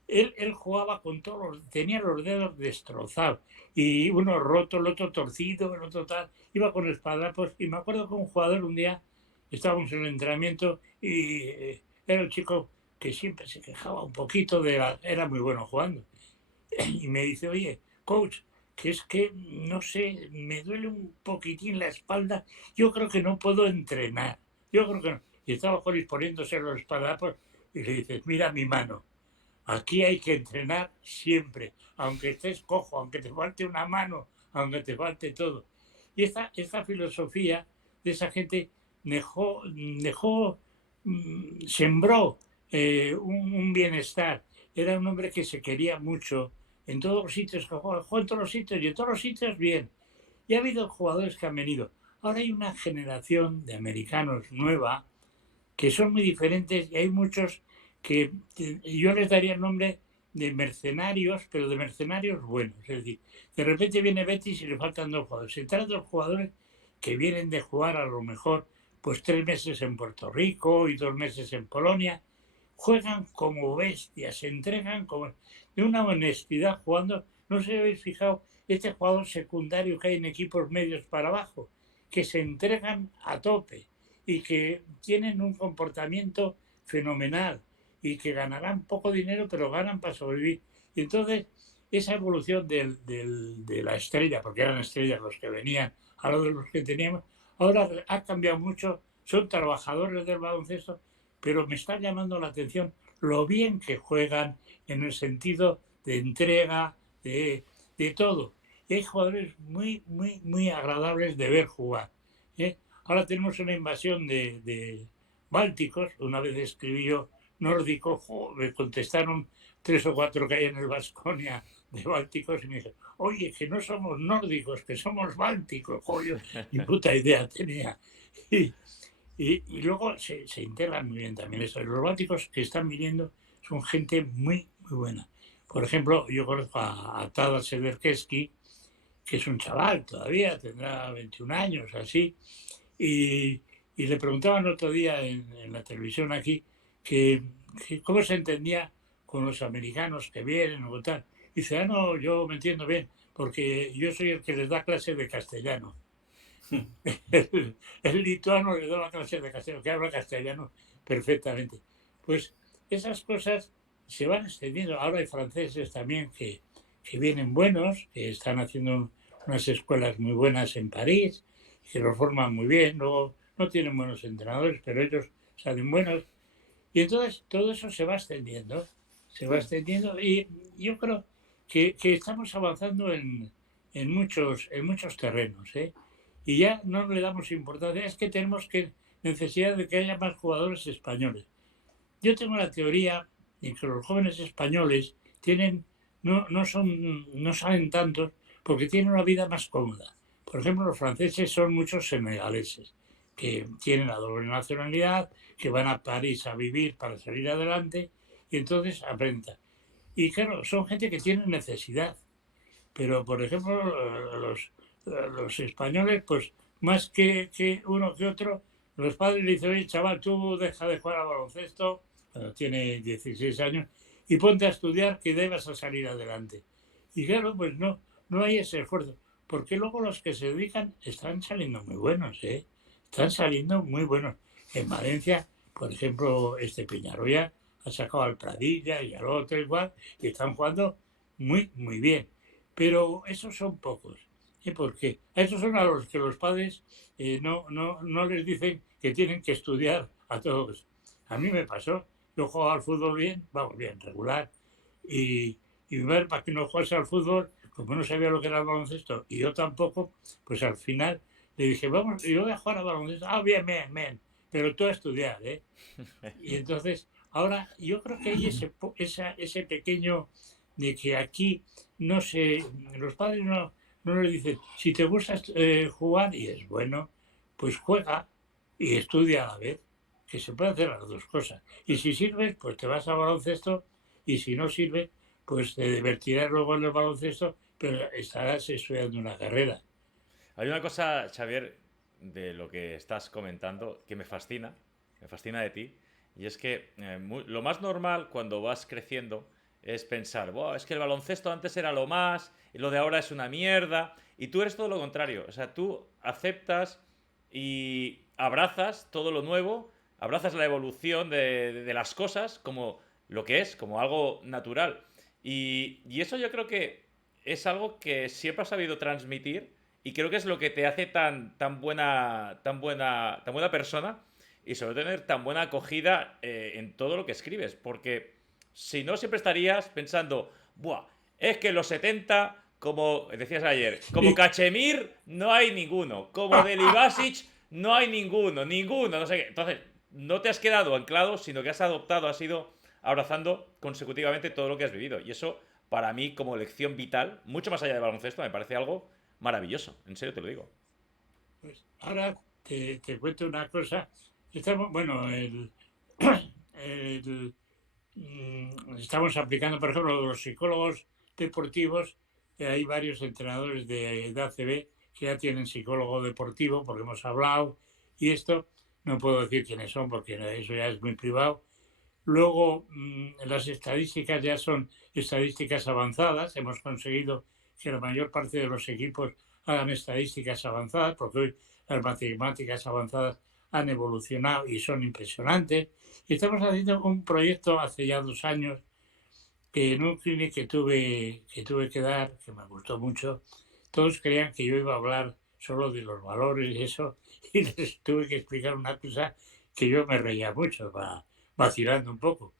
él jugaba con tenía los dedos destrozados, y uno roto, el otro torcido, el otro tal, iba con espadapos. Y me acuerdo que un jugador un día, estábamos en el entrenamiento, y era el chico que siempre se quejaba un poquito era muy bueno jugando, y me dice, oye, coach, que es que, no sé, me duele un poquitín la espalda, yo creo que no puedo entrenar, yo creo que no. Y estaba Jolis poniéndose los espadapos, y le dices, mira mi mano, aquí hay que entrenar siempre, aunque estés cojo, aunque te falte una mano, aunque te falte todo. Y esta filosofía de esa gente sembró un bienestar. Era un hombre que se quería mucho en todos los sitios, jugó en todos los sitios, y en todos los sitios bien. Y ha habido jugadores que han venido. Ahora hay una generación de americanos nueva que son muy diferentes, y hay muchos que yo les daría el nombre de mercenarios, pero de mercenarios buenos. Es decir, de repente viene Betis y le faltan 2 jugadores. Se trata de los jugadores que vienen de jugar a lo mejor pues 3 meses en Puerto Rico y 2 meses en Polonia. Juegan como bestias, se entregan como de una honestidad jugando. No sé si habéis fijado este jugador secundario que hay en equipos medios para abajo, que se entregan a tope y que tienen un comportamiento fenomenal y que ganarán poco dinero, pero ganan para sobrevivir. Y entonces, esa evolución de la estrella, porque eran estrellas los que venían a lo de los que teníamos, ahora ha cambiado mucho, son trabajadores del baloncesto, pero me está llamando la atención lo bien que juegan en el sentido de entrega, de todo. Y hay jugadores muy, muy, muy agradables de ver jugar. ¿eh? Ahora tenemos una invasión de bálticos. Una vez escribí yo nórdico, me contestaron 3 o 4 que hay en el Baskonia de bálticos y me dijeron, oye, que no somos nórdicos, que somos bálticos. Joder, ni puta idea tenía. Y luego se integran muy bien también eso. Los bálticos que están viniendo son gente muy, muy buena. Por ejemplo, yo conozco a Tadas Sederkeski, que es un chaval todavía, tendrá 21 años, así, y le preguntaban el otro día en la televisión aquí que cómo se entendía con los americanos que vienen o tal. Y dice, no, yo me entiendo bien, porque yo soy el que les da clases de castellano. el lituano le da la clase de castellano, que habla castellano perfectamente. Pues esas cosas se van extendiendo. Ahora hay franceses también que vienen buenos, que están haciendo unas escuelas muy buenas en París, que lo forman muy bien. Luego no tienen buenos entrenadores, pero ellos salen buenos. Y entonces todo eso se va extendiendo, y yo creo que estamos avanzando en muchos terrenos, ¿eh? Y ya no le damos importancia, es que tenemos necesidad de que haya más jugadores españoles. Yo tengo la teoría de que los jóvenes españoles no salen tantos porque tienen una vida más cómoda. Por ejemplo, los franceses son muchos senegaleses que tienen la doble nacionalidad, que van a París a vivir para salir adelante y entonces aprenden. Y claro, son gente que tiene necesidad. Pero, por ejemplo, los españoles, pues más que uno que otro, los padres le dicen, oye, chaval, tú deja de jugar al baloncesto, cuando tiene 16 años, y ponte a estudiar que debas a salir adelante. Y claro, pues no hay ese esfuerzo. Porque luego los que se dedican están saliendo muy buenos, ¿eh? Están saliendo muy buenos. En Valencia, por ejemplo, Peñarroya ha sacado al Pradilla y al otro igual, y están jugando muy, muy bien. Pero esos son pocos. ¿Y por qué? A esos son a los que los padres no les dicen que tienen que estudiar a todos. A mí me pasó. Yo jugaba al fútbol bien, vamos, bien, regular. Y mi madre, para que no jugase al fútbol, como no sabía lo que era el baloncesto, y yo tampoco, pues al final le dije, vamos, yo voy a jugar al baloncesto. Ah, bien, bien. Pero tú a estudiar, ¿eh? Y entonces, ahora yo creo que hay ese pequeño de que aquí los padres no les dicen, si te gusta jugar y es bueno, pues juega y estudia a la vez, que se puede hacer las dos cosas. Y si sirves, pues te vas al baloncesto, y si no sirve, pues te divertirás luego en el baloncesto, pero estarás estudiando una carrera. Hay una cosa, Xavier, de lo que estás comentando que me fascina de ti, y es que lo más normal cuando vas creciendo es pensar, wow, es que el baloncesto antes era lo más, y lo de ahora es una mierda, y tú eres todo lo contrario, o sea, tú aceptas y abrazas todo lo nuevo, abrazas la evolución de las cosas como lo que es, como algo natural. Y eso yo creo que es algo que siempre has sabido transmitir y creo que es lo que te hace tan buena persona y sobre todo tener tan buena acogida en todo lo que escribes. Porque si no, siempre estarías pensando, buah, es que en los 70, como decías ayer, como Cachemir no hay ninguno, como Delibasic no hay ninguno, no sé qué. Entonces, no te has quedado anclado, sino que has adoptado, has ido abrazando consecutivamente todo lo que has vivido. Y eso, para mí, como lección vital, mucho más allá del baloncesto, me parece algo maravilloso. En serio te lo digo. Pues ahora te cuento una cosa. Estamos, bueno, estamos aplicando, por ejemplo, los psicólogos deportivos, hay varios entrenadores de ACB que ya tienen psicólogo deportivo, porque hemos hablado, y esto no puedo decir quiénes son, porque eso ya es muy privado. Luego, las estadísticas ya son estadísticas avanzadas. Hemos conseguido que la mayor parte de los equipos hagan estadísticas avanzadas, porque hoy las matemáticas avanzadas han evolucionado y son impresionantes. Y estamos haciendo un proyecto hace ya 2 años que en un clinic que tuve que dar, que me gustó mucho, todos creían que yo iba a hablar solo de los valores y eso, y les tuve que explicar una cosa que yo me reía mucho, vacilando un poco,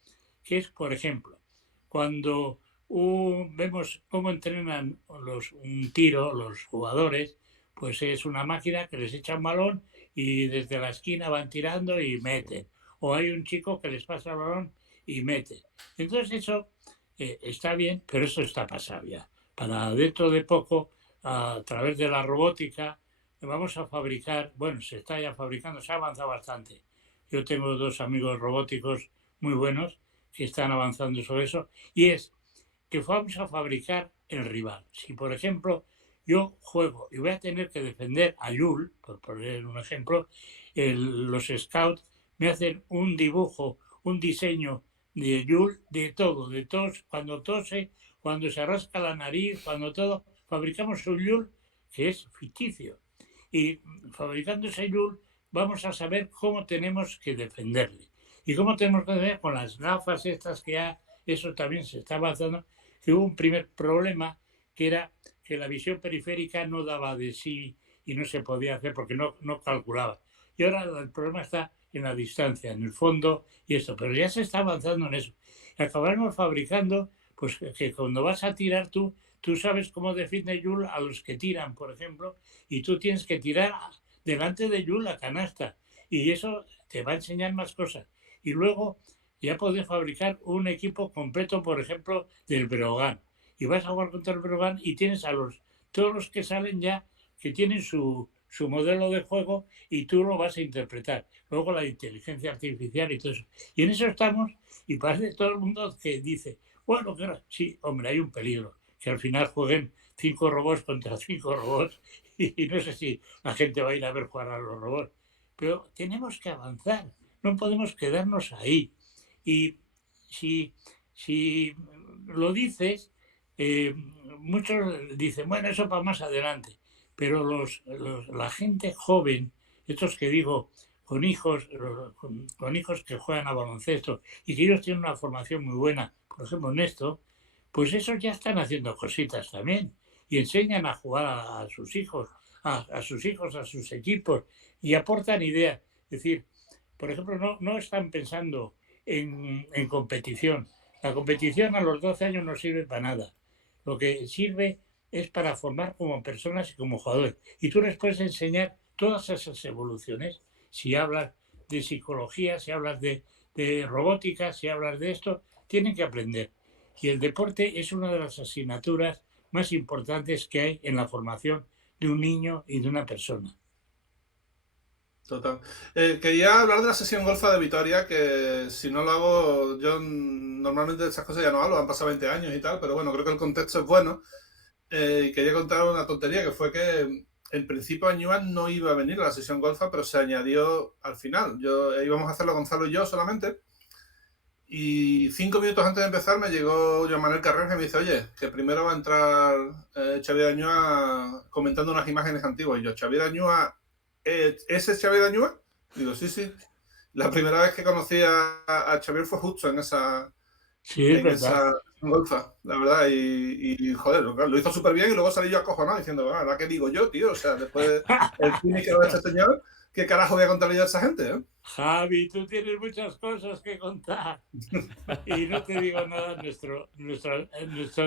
que es, por ejemplo, cuando vemos cómo entrenan un tiro los jugadores, pues es una máquina que les echa un balón y desde la esquina van tirando y meten. O hay un chico que les pasa el balón y mete. Entonces eso está bien, pero eso está pasado ya. Para dentro de poco, a través de la robótica, vamos a fabricar, bueno, se está ya fabricando, se ha avanzado bastante. Yo tengo 2 amigos robóticos muy buenos que están avanzando sobre eso, y es que vamos a fabricar el rival. Si, por ejemplo, yo juego y voy a tener que defender a Yul, por poner un ejemplo, los scouts me hacen un dibujo, un diseño de Yul, de todo, cuando tose, cuando se rasca la nariz, cuando todo, fabricamos un Yul que es ficticio. Y fabricando ese Yul vamos a saber cómo tenemos que defenderle. Y cómo tenemos que defender con las gafas estas que ya, eso también se está avanzando, que hubo un primer problema que era que la visión periférica no daba de sí y no se podía hacer porque no calculaba. Y ahora el problema está en la distancia, en el fondo y esto, pero ya se está avanzando en eso. Y acabaremos fabricando, pues que cuando vas a tirar tú sabes cómo define Yul a los que tiran, por ejemplo, y tú tienes que tirar delante de Yul la canasta. Y eso te va a enseñar más cosas. Y luego ya puedes fabricar un equipo completo, por ejemplo, del Breogán. Y vas a jugar contra el Breogán y tienes todos los que salen ya que tienen su modelo de juego y tú lo vas a interpretar. Luego la inteligencia artificial y todo eso. Y en eso estamos, y parece todo el mundo que dice, bueno, claro, sí, hombre, hay un peligro, que al final jueguen 5 robots contra 5 robots y no sé si la gente va a ir a ver jugar a los robots. Pero tenemos que avanzar, no podemos quedarnos ahí. Y si lo dices, muchos dicen, bueno, eso para más adelante. Pero la gente joven, estos que digo, con hijos que juegan a baloncesto y que ellos tienen una formación muy buena, por ejemplo en esto, pues esos ya están haciendo cositas también y enseñan a jugar a sus hijos, a sus equipos y aportan ideas. Es decir, por ejemplo, no están pensando en competición. La competición a los 12 años no sirve para nada. Lo que sirve es para formar como personas y como jugadores. Y tú les puedes enseñar todas esas evoluciones. Si hablas de psicología, si hablas de robótica, si hablas de esto, tienen que aprender. Y el deporte es una de las asignaturas más importantes que hay en la formación de un niño y de una persona. Total. Quería hablar de la sesión golfa de Vitoria, que si no lo hago, yo normalmente de esas cosas ya no hablo, han pasado 20 años y tal, pero bueno, creo que el contexto es bueno. Y quería contar una tontería, que fue que en principio Añúa no iba a venir a la sesión golfa, pero se añadió al final. Íbamos a hacerlo Gonzalo y yo solamente. Y 5 minutos antes de empezar me llegó Joan Manuel Carreras y me dice, oye, que primero va a entrar Xavier Añúa comentando unas imágenes antiguas. Y yo, ¿Xavier Añúa? ¿Ese es Xavier Añúa? Digo, sí. La primera vez que conocí a Xavier fue justo en esa golfa, la verdad. Y joder, lo hizo súper bien y luego salí yo acojonado diciendo, ¿verdad qué digo yo, tío? O sea, después del cine que va a este señor, ¿qué carajo voy a contarle yo a esa gente? Javi, tú tienes muchas cosas que contar. Y no te digo nada, nuestro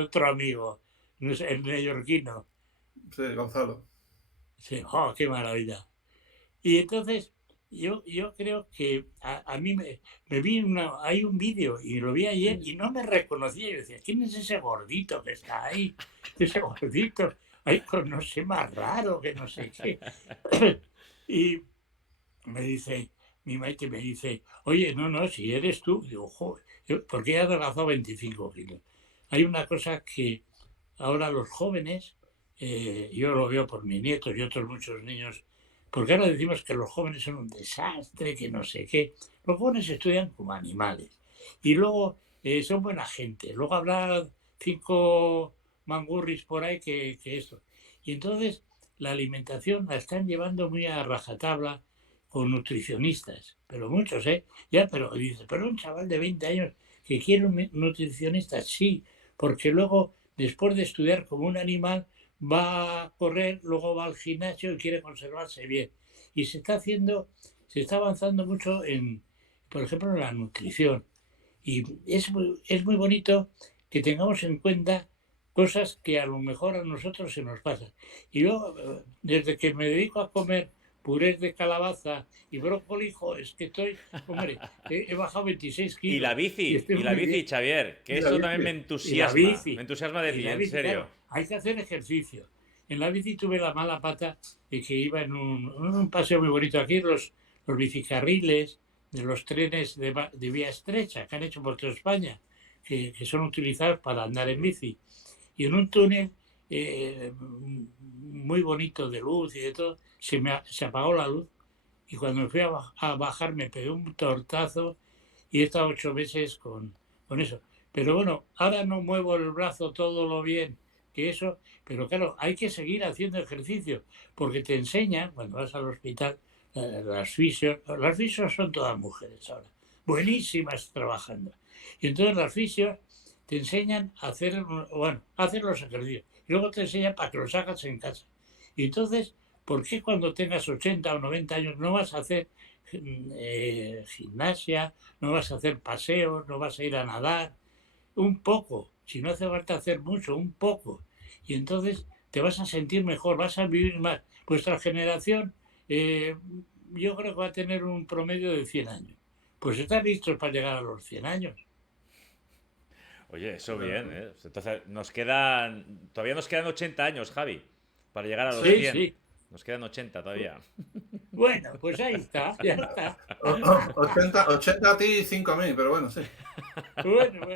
otro amigo, el neoyorquino. Sí, Gonzalo. Sí, oh, qué maravilla. Y entonces, yo creo que a mí me vi hay un vídeo y lo vi ayer y no me reconocía. Yo decía, ¿quién es ese gordito que está ahí? Ese gordito, ahí con no sé, más raro que no sé qué. Y me dice, mi Maite me dice, oye, no, si eres tú. Digo, joder, porque he adelgazado 25 kilos. Hay una cosa que ahora los jóvenes, yo lo veo por mis nietos y otros muchos niños, porque ahora decimos que los jóvenes son un desastre, que no sé qué. Los jóvenes estudian como animales y luego son buena gente. Luego habrá 5 mangurris por ahí que esto. Y entonces la alimentación la están llevando muy a rajatabla con nutricionistas, pero muchos, ¿eh? Ya, pero dice, pero un chaval de 20 años que quiere un nutricionista, sí, porque luego, después de estudiar como un animal, va a correr, luego va al gimnasio y quiere conservarse bien. Y se está avanzando mucho en, por ejemplo, en la nutrición. Y es muy bonito que tengamos en cuenta cosas que a lo mejor a nosotros se nos pasan. Y yo, desde que me dedico a comer purés de calabaza y brócoli, es que hombre, he bajado 26 Y la kilos y bici, estoy y la muy bici, bien. Xavier, que Y la eso también bici. Y la me bici, entusiasma y decir, la en bici, serio. claro, hay que hacer ejercicio. En la bici tuve la mala pata de que iba en un paseo muy bonito aquí, los bicicarriles de los trenes de vía estrecha que han hecho por toda España, que son utilizados para andar en bici. Y en un túnel muy bonito de luz y de todo, se apagó la luz y cuando me fui a bajar me pegué un tortazo y he estado 8 meses con eso. Pero bueno, ahora no muevo el brazo todo lo bien que eso, pero claro, hay que seguir haciendo ejercicio, porque te enseñan, cuando vas al hospital, las fisios son todas mujeres ahora, buenísimas trabajando. Y entonces las fisios te enseñan a hacer, bueno, a hacer los ejercicios, y luego te enseñan para que los hagas en casa. Y entonces, ¿por qué cuando tengas 80 o 90 años no vas a hacer gimnasia, no vas a hacer paseos, no vas a ir a nadar? Un poco, si no hace falta hacer mucho, un poco. Y entonces te vas a sentir mejor, vas a vivir más. Vuestra generación, eh, yo creo que va a tener un promedio de 100 años. Pues están listos para llegar a los 100 años. Oye, eso bien, ¿eh? Entonces, todavía nos quedan 80 años, Javi, para llegar a los Sí, 100. sí. Nos quedan 80 todavía. Bueno, pues ahí está, ya está. 80 a ti y 5 a mí, pero bueno, sí. Bueno.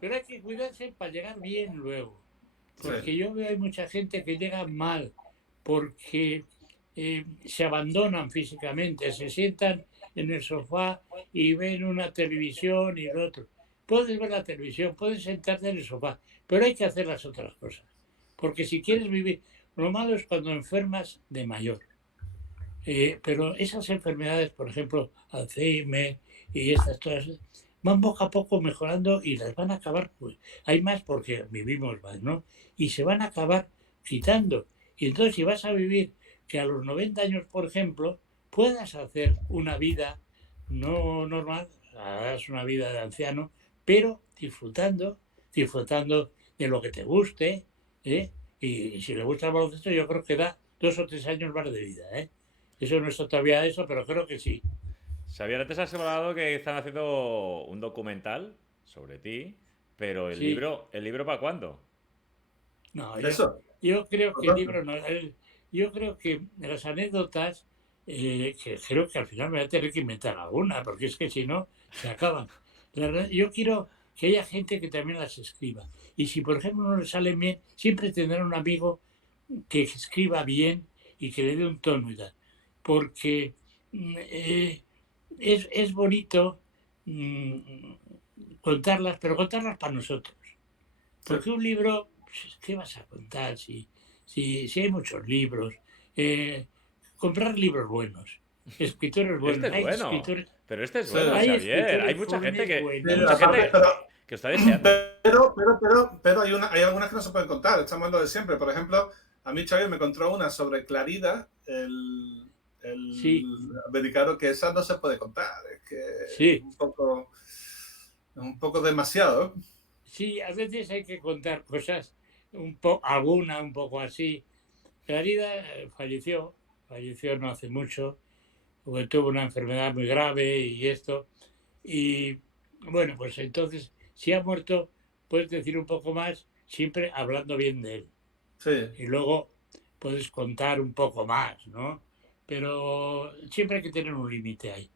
Pero hay que cuidarse para llegar bien luego. Porque Sí. yo veo hay mucha gente que llega mal porque se abandonan físicamente, se sientan en el sofá y ven una televisión y lo otro. Puedes ver la televisión, puedes sentarte en el sofá, pero hay que hacer las otras cosas. Porque si quieres vivir, lo malo es cuando enfermas de mayor. Pero esas enfermedades, por ejemplo, Alzheimer y estas todas, van poco a poco mejorando y las van a acabar, pues, hay más porque vivimos más, ¿no? Y se van a acabar quitando. Y entonces si vas a vivir que a los 90 años, por ejemplo, puedas hacer una vida no normal, harás una vida de anciano, pero disfrutando de lo que te guste, ¿eh? Y si le gusta el baloncesto, yo creo que da 2 o 3 años más de vida, ¿eh? Eso no está todavía eso, pero creo que sí. Xavier, antes has hablado que están haciendo un documental sobre ti, pero Sí. ¿el libro para cuándo? No, Eso. yo creo Por que el tanto. libro no. Yo creo que las anécdotas, que creo que al final me voy a tener que inventar alguna, porque es que si no, se acaban. Yo quiero que haya gente que también las escriba. Y si, por ejemplo, no le sale bien, siempre tendrá un amigo que escriba bien y que le dé un tono y tal. Porque es bonito mm, contarlas, pero contarlas para nosotros. Sí. Porque un libro, pues, ¿qué vas a contar si hay muchos libros? Eh, comprar libros buenos, escritores Este buenos. es bueno, pero este es Sí. bueno, Hay Xavier. escritores jóvenes Sí, Hay mucha aparte, buenísimos. gente que lo está deseando. pero hay algunas que no se pueden contar. Estamos hablando de siempre. Por ejemplo, a mí Xavier me contó una sobre Clarida, Sí, el americano, que esa no se puede contar. Es que sí, un poco demasiado. sí, a veces hay que contar cosas, alguna un poco así. Clarida falleció no hace mucho, porque tuvo una enfermedad muy grave y esto. Y bueno, pues entonces, si ha muerto, puedes decir un poco más, siempre hablando bien de él. Sí, Y luego puedes contar un poco más, ¿no? Pero siempre hay que tener un límite ahí.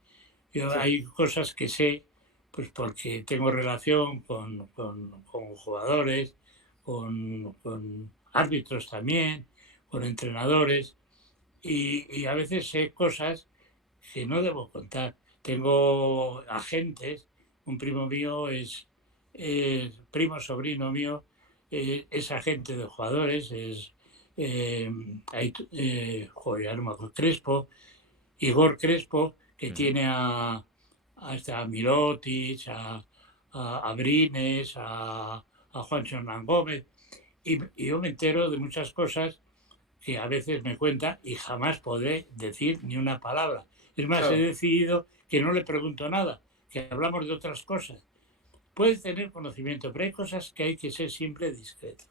Yo Sí. hay cosas que sé, pues porque tengo relación con jugadores, con árbitros también, con entrenadores, y a veces sé cosas que no debo contar. Tengo agentes, un primo mío primo sobrino mío, es agente de jugadores, joder, ya no me acuerdo, Crespo, Igor Crespo, que tiene a Mirotic, a Brines, a Juancho Hernán Gómez, y yo me entero de muchas cosas que a veces me cuenta y jamás podré decir ni una palabra. Es más, he Claro, decidido que no le pregunto nada, que hablamos de otras cosas. Puedes tener conocimiento, pero hay cosas que hay que ser siempre discreto.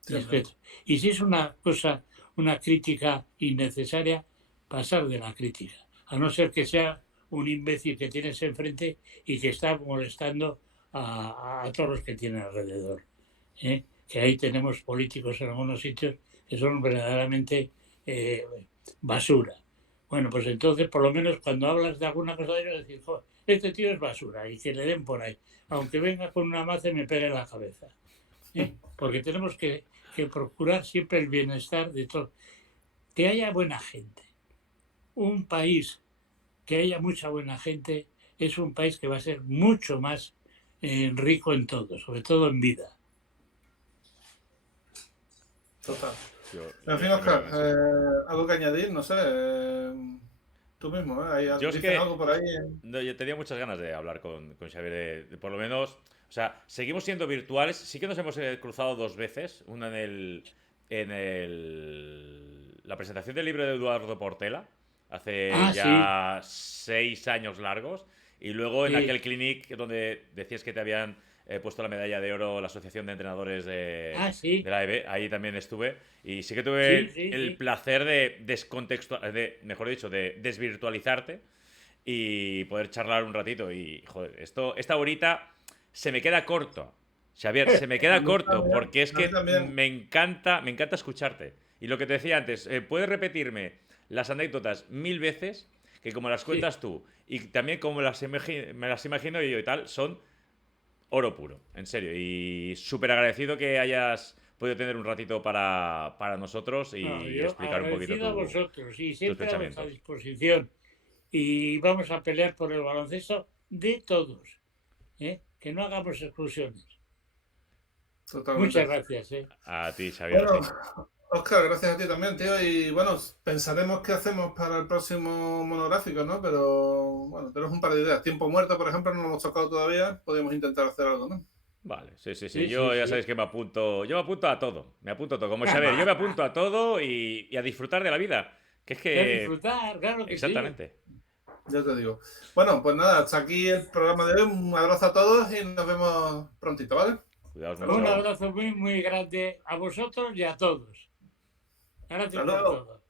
siempre. Discreto. Y si es una cosa, una crítica innecesaria, pasar de la crítica. A no ser que sea un imbécil que tienes enfrente y que está molestando a todos los que tienen alrededor. ¿Eh? Que ahí tenemos políticos en algunos sitios que son verdaderamente eh, basura. Bueno, pues entonces, por lo menos cuando hablas de alguna cosa de ellos, decir, "Joder, este tío es basura", y que le den por ahí. Aunque venga con una maza y me pegue en la cabeza. Porque tenemos que procurar siempre el bienestar de todos. Que haya buena gente. Un país que haya mucha buena gente es un país que va a ser mucho más rico en todo, sobre todo en vida. Total. Yo En fin, creo Oscar, que sí. algo que añadir, no sé. Tú mismo, ¿eh? Yo es Dicen que algo por ahí. no, yo tenía muchas ganas de hablar con Xavier, por lo menos, o sea, seguimos siendo virtuales, sí que nos hemos cruzado dos veces, una la presentación del libro de Eduardo Portela, hace Ah, sí, ya 6 años largos, y luego en sí. aquel clinic donde decías que te habían puesto la medalla de oro la Asociación de Entrenadores Ah, de sí, la EB, ahí también estuve, y sí que sí, tuve sí, el sí. placer de mejor dicho, de desvirtualizarte y poder charlar un ratito. Y, joder, esta horita se me queda corto. Xavier, se me A queda mí corto también. porque es A mí que también. me encanta escucharte. Y lo que te decía antes, puedes repetirme las anécdotas 1000 veces, que como las Sí. cuentas tú y también como me las imagino yo y tal, son oro puro, en serio. Y súper agradecido que hayas podido tener un ratito para nosotros No, y yo explicar un poquito agradecido a vosotros y tus siempre a vuestra pensamientos. disposición. Y vamos a pelear por el baloncesto de todos. Que no hagamos exclusiones. Muchas Totalmente. gracias. A ti, Xavier, a Bueno, ti. Oscar, gracias a ti también, tío. Y bueno, pensaremos qué hacemos para el próximo monográfico, ¿no? Pero bueno, tenemos un par de ideas. Tiempo muerto, por ejemplo, no lo hemos tocado todavía. Podríamos intentar hacer algo, ¿no? Vale, sí, sí, sí. Sí, sí, Yo ya sí. sabéis que yo me apunto a todo. Me apunto a todo. Como Xavier, yo me apunto a todo y a disfrutar de la vida. Que es Que a que. disfrutar, claro que sí. Exactamente. Ya te digo. Bueno, pues nada, hasta aquí el programa de hoy. Un abrazo a todos y nos vemos prontito, ¿vale? Cuidaos Hasta Un luego. mucho. abrazo muy, muy grande a vosotros y a todos. Hasta Gracias por luego. todo.